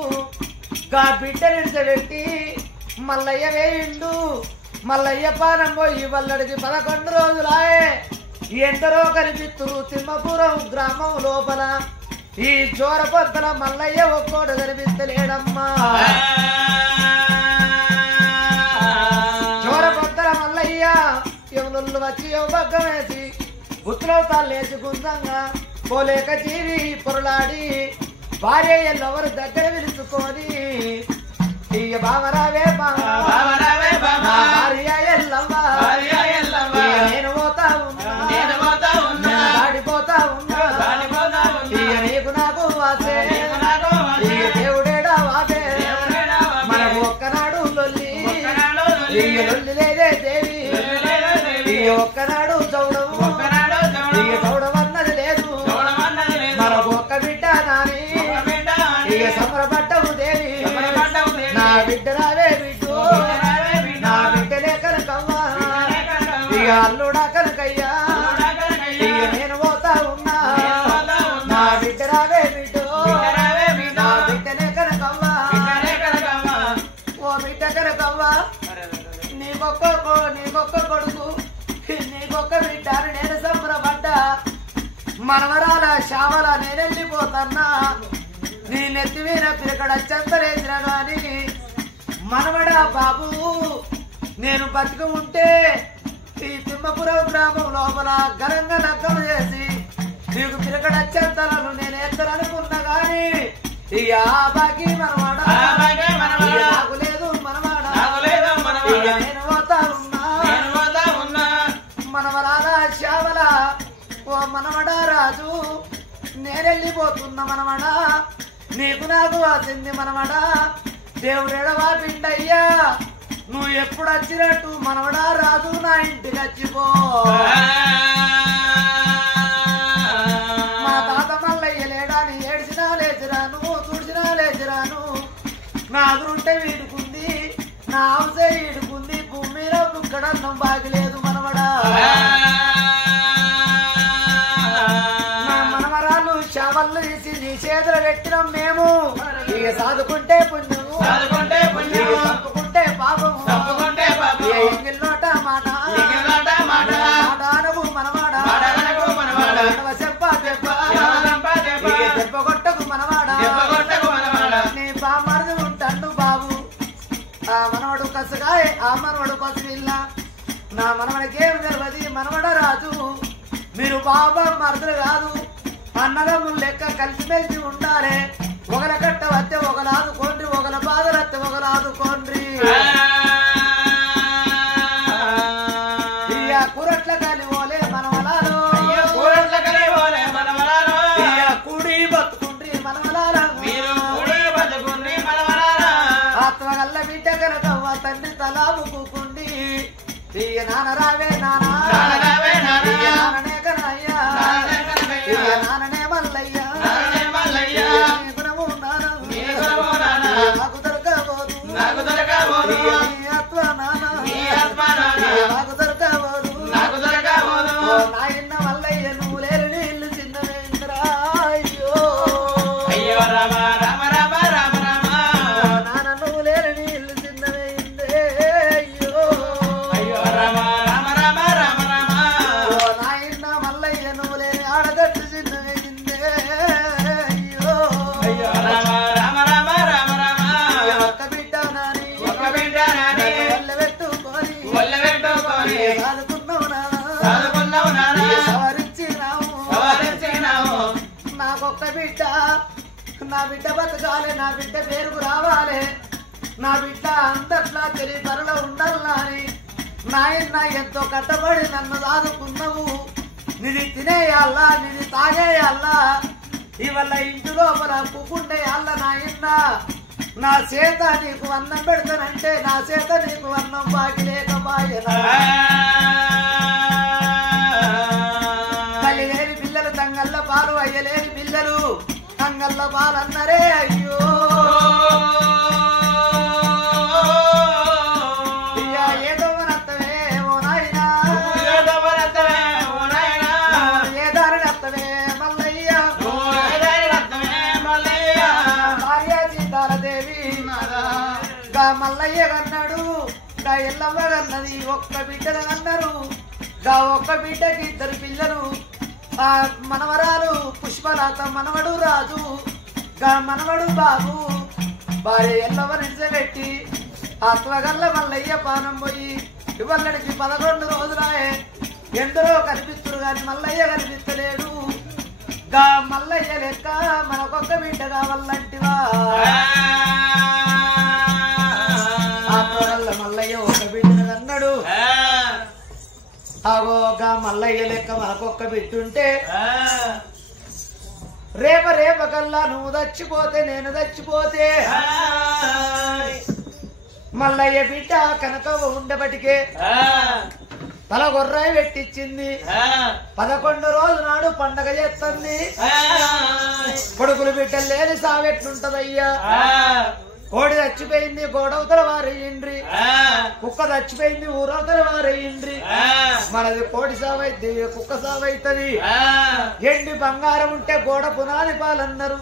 గా బిడ్డనిడిచబెట్టి మల్లయ్య వేయిండు. మల్లయ్య పానం పోయి వల్లడికి 11 రోజులాయే. ఎందరో కనిపిస్తురు తిమ్మపురం గ్రామం లోపల, ఈ చోరపొద్దల మల్లయ్య ఒక్కోడు కనిపిస్తలేడమ్మా. చోరపొద్దల మల్లయ్య ఎవరు వచ్చి బగ్గం వేసి ఉత్తరవతాలు లేచి గుంజంగా పోలేక జీవి పొరలాడి భార్య ఎల్లవరు దగ్గర పిలుచుకొని ఇయ్య బావరావే బావరావే బావా, భార్య ఎల్లవ్వ నేను పోతా ఉన్నా, దాడిపోతా ఉన్నా, ఇయ్య నీకు నాకు వాసే, ఇయ్య దేవుడేడా వాసే, మనకు ఒక్కనాడు లొల్లి, ఇయ్య లొల్లి లేదే దేవి, ఇయ్య ఒక్కనాడు చౌడము, ఇయ్య చౌడమన్నది లేదు, మనకు ఒక్క బిడ్డ నాని, ఇయ్య సంబరపడ్డవు దేవి. నా బిడ్డ రావే బిడ్డు, నా బిడ్డలే కనుకవ్వా, ఇక అల్లుడా కనుకయ్యా, ఇక నేను పోతా ఉన్నా, నా బిడ్డ రావే బిడ్డు, నా బిడ్డలే కనుకవ్వా, ఓ బిడ్డ కనుకవ్వా, నీకొక్క కొడుకు నీకొక్క బిడ్డ నేను సంబరపడ్డా. మనవరాల శావల నేనెళ్ళిపోతన్నా, నీ నెత్తి మీద పిరకడ చెంతలేసిన గాని మనవడా బాబు నేను బతికి ఉంటే ఈ తిమ్మపురం గ్రామం లోపల ఘనంగా లగ్గం చేసి నీకు పిరకడ చెంతలను నేను ఎత్తననుకున్నా గాని ఇక బాకీ మనవాడా నాకు లేదు మనవాడా, ఇక నేను పోతా ఉన్నా. మనవరాల శావల ఓ మనవడా రాజు నేనెళ్ళిపోతున్నా మనవడా, నీకు నాకు వాసింది మనవడా, దేవుడెడవా పిండయ్యా నువ్వు ఎప్పుడు వచ్చినట్టు మనవడా రాజు నా ఇంటికి వచ్చిపో. మా తాత మల్లయ్య లేడాని ఏడ్చినా లేచిరాను, తుడిచినా లేచిరాను, నా అదురుంటే వీడుకుంది, నా అవసే వీడుకుంది, భూమి మీద బుక్కడన్నం బాగిలేదు మనవడా. శావళ్ళు తీసి నీ చేతులు పెట్టినాం మేము, ఇక సాదుకుంటే పుణ్యము, తప్పుకుంటే పాపము, ఎంగిల్లోట మాట మాటనవు మనవాడా, దెబ్బ కొట్టకు మనవాడా, నీ బామర్ది ఉంటాడు బాబు, ఆ మనవడు కసగాయ ఆ మనవడు పసివిల్ల, నా మనవడికేమి తెలియదు మనవడ రాజు, మీరు బాబా మరదలు కాదు అన్నదమ్ములు లెక్క కలిసిమెలిసి ఉండాలి. ఒకల కట్ట వస్తే ఒకరు ఆదుకోండి, ఒకల బాధలు వస్తే ఒకరు ఆదుకోండి. ఇక కూరట్ల కలిపోలే మనవలాలో, ఇక కూడి బతుకుండ్రి మనవలాలో, ఆత్మగల్ల బిడ్డ కనుకవ్వ తండ్రి తలాముకుండి. ఇక నాన్న రావే నాన్ననే కనయ్యా, ఇక నాన్ననే మల్లయ్యా, నాకు దొరకబోదు నాకు దొరకబోదు నాయన్న మల్లయ్య నువ్వు లేరు నీళ్ళు చిన్నవేంద్రా, అయ్యో నాన్న నువ్వు లేరు నీళ్ళు చిన్నవేందే, చదువుకున్నావు చదువుకున్నావు నానా సవరించినావు నాకొక్క బిడ్డ నా బిడ్డ బతకాలి నా బిడ్డ పేరుకు రావాలి నా బిడ్డ అందట్లా తెలియ ధరలో ఉండాలా అని నాయన ఎంతో కట్టబడి నన్ను దాదుకున్నావు నిధి తినేయాలా నిధి తాగేయాలా ఇవల్ల ఇంటి లోపల కుక్కుండేయాల నాయన్న నా చేత నీకు అన్నం పెడతానంటే నా చేత నీకు అన్నం బాకి లేకపోయేనా తల్లి లేని పిల్లలు తంగల్ల పాలు అయ్యలేని పిల్లలు తంగల్ల పాలు అన్నరే అయ్యో ఏదోవనత్తవే ఓ నాయనా ఏ దారిని అత్తవే మల్లయ్య భార్య సీతాలదేవి గా మల్లయ్య కన్నాడు గా ఎల్లమ్మ కన్నది ఒక్క బిడ్డలు అన్నారు గా ఒక్క బిడ్డకి ఇద్దరు పిల్లలు ఆ మనవరాలు పుష్పలత మనవడు రాజు గా మనవడు బాబు భార్య ఎల్లమ్మ నిలిచబెట్టి ఆత్మగల్ల మల్లయ్య పానం పోయి ఇవల్లడికి 11 రోజులాయే ఎందరో కనిపిస్తురు గాని మల్లయ్య కనిపిస్తలేడు గా మల్లయ్య లెక్క మనకొక్క బిడ్డ కావాలంటివా ఆత్మగల్ల మల్లయ్య ఒక బిడ్డను అన్నాడు ఆగోగా మల్లయ్య లెక్క మనకొక్క బిడ్డ ఉంటే రేప కల్లా నువ్వు చచ్చిపోతే నేను చచ్చిపోతే మల్లయ్య బిడ్డ కనుక ఉండబటికే తల గొర్రాయి పెట్టించింది 11 రోజు నాడు పండగ చేస్తుంది కొడుకులు బిడ్డలు లేని సావెట్లుంటదయ్యా కోడి చచ్చిపోయింది గోడవతల వారేయండ్రి కుక్క చచ్చిపోయింది ఊరవతల వారేయండ్రి మనది కోడి సావైతే కుక్క సావైతది ఎండి బంగారం ఉంటే గోడ పునాది పాలన్నారు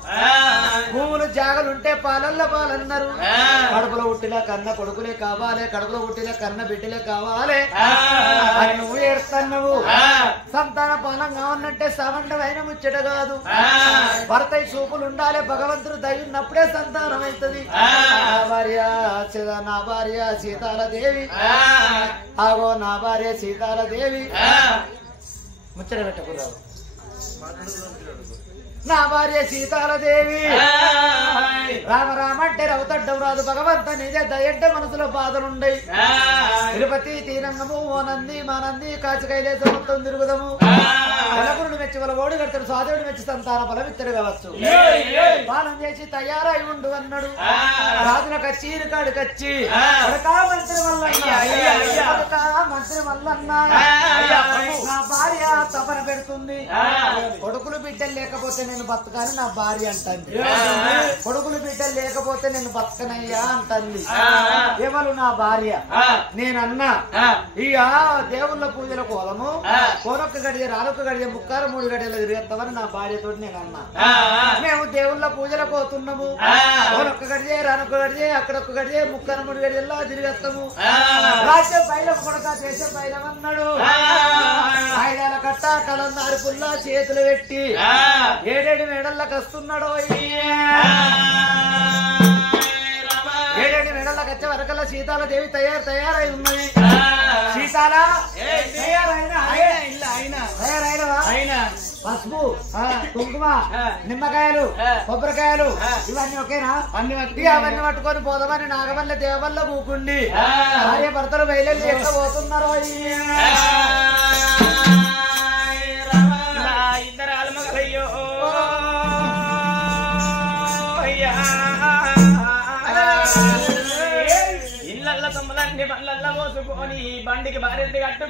భూములు జాగలుంటే పాలల్ల పాలన్నారు కడుపులో పుట్టిన కన్న కొడుకులే కావాలి కడుపులో పుట్టిన కన్న బిడ్డలే కావాలి అని నువ్వు ఏడుస్తున్నావు సంతాన పాలన కావాలంటే సవండమైన ముచ్చట కాదు భర్త చూపులు ఉండాలి భగవంతుడు దయ్యున్నప్పుడే సంతానం అవుతుంది నా భార్య సీతాలదేవి ఆగో నా భార్య సీతాలదేవి ముచ్చట పెట్టకూడదు నా భార్య సీతాలదేవి రామ అంటే రవతడ్డం రాదు భగవంత నిజ దయంట మనసులో బాధలుండయి తిరుపతి తీరంగము ఓ నంది మా నంది కాచి కైలేస మొత్తం తిరుగుదము బలగురుడు మెచ్చి వాళ్ళ ఓడి కడతాడు స్వాదేవుడు మెచ్చి సంతాన బలమిత్తడు కావచ్చు పాలన చేసి తయారై ఉండు అన్నాడు రాజుల కచ్చీరు కాడు కచ్చి మంత్రి మంత్రి మల్లన్న నా భార్య తపన పెడుతుంది కొడుకులు బిడ్డలు లేకపోతే నేను బతకాని నా భార్య అంటుంది కొడుకులు బిడ్డలు లేకపోతే నేను బతకనయ్యా అంటుంది ఎవరు నా భార్య నేనన్నా ఇక దేవుళ్ళ పూజల కోలము కోనొక్క గడియ రానొక్క గడియ ముక్కారు 3 గడియలు తిరిగేస్తామని నా భార్యతో నేను అన్నా మేము దేవుళ్ళ పూజలకు పోతున్నాము కోనొక్క గడియ రానొక్క గడియ అక్కడొక్క గడియ ముక్కారు 3 గడియల్లో తిరిగేస్తాము రాజ్యం బయలం కొడక దేశం బయలం అన్నాడు ఆయుధాల కట్ట కలందారి పుల్లా చేతులు పెట్టి 7 మేడల్లోకి వస్తున్నాడు 7 మేడల్లోకి వచ్చే వరకల్లా సీతాలదేవి తయారై ఉన్నది సీతాల తయారైనవా పసుపు కుంకుమ నిమ్మకాయలు కొబ్బరికాయలు ఇవన్నీ ఓకేనా అవన్నీ పట్టుకొని పోదామని నాగవల్ల దేవల్ల కూకుండి భార్య భర్తలు బయలుదేరి ఎట్లా పోతున్నారు ఇద్దరు ఆలమగలయ్యో ఇళ్ళల్లో తమ్ములన్నీ బండ్లల్లో మోసుకొని బండికి భార్య కట్టు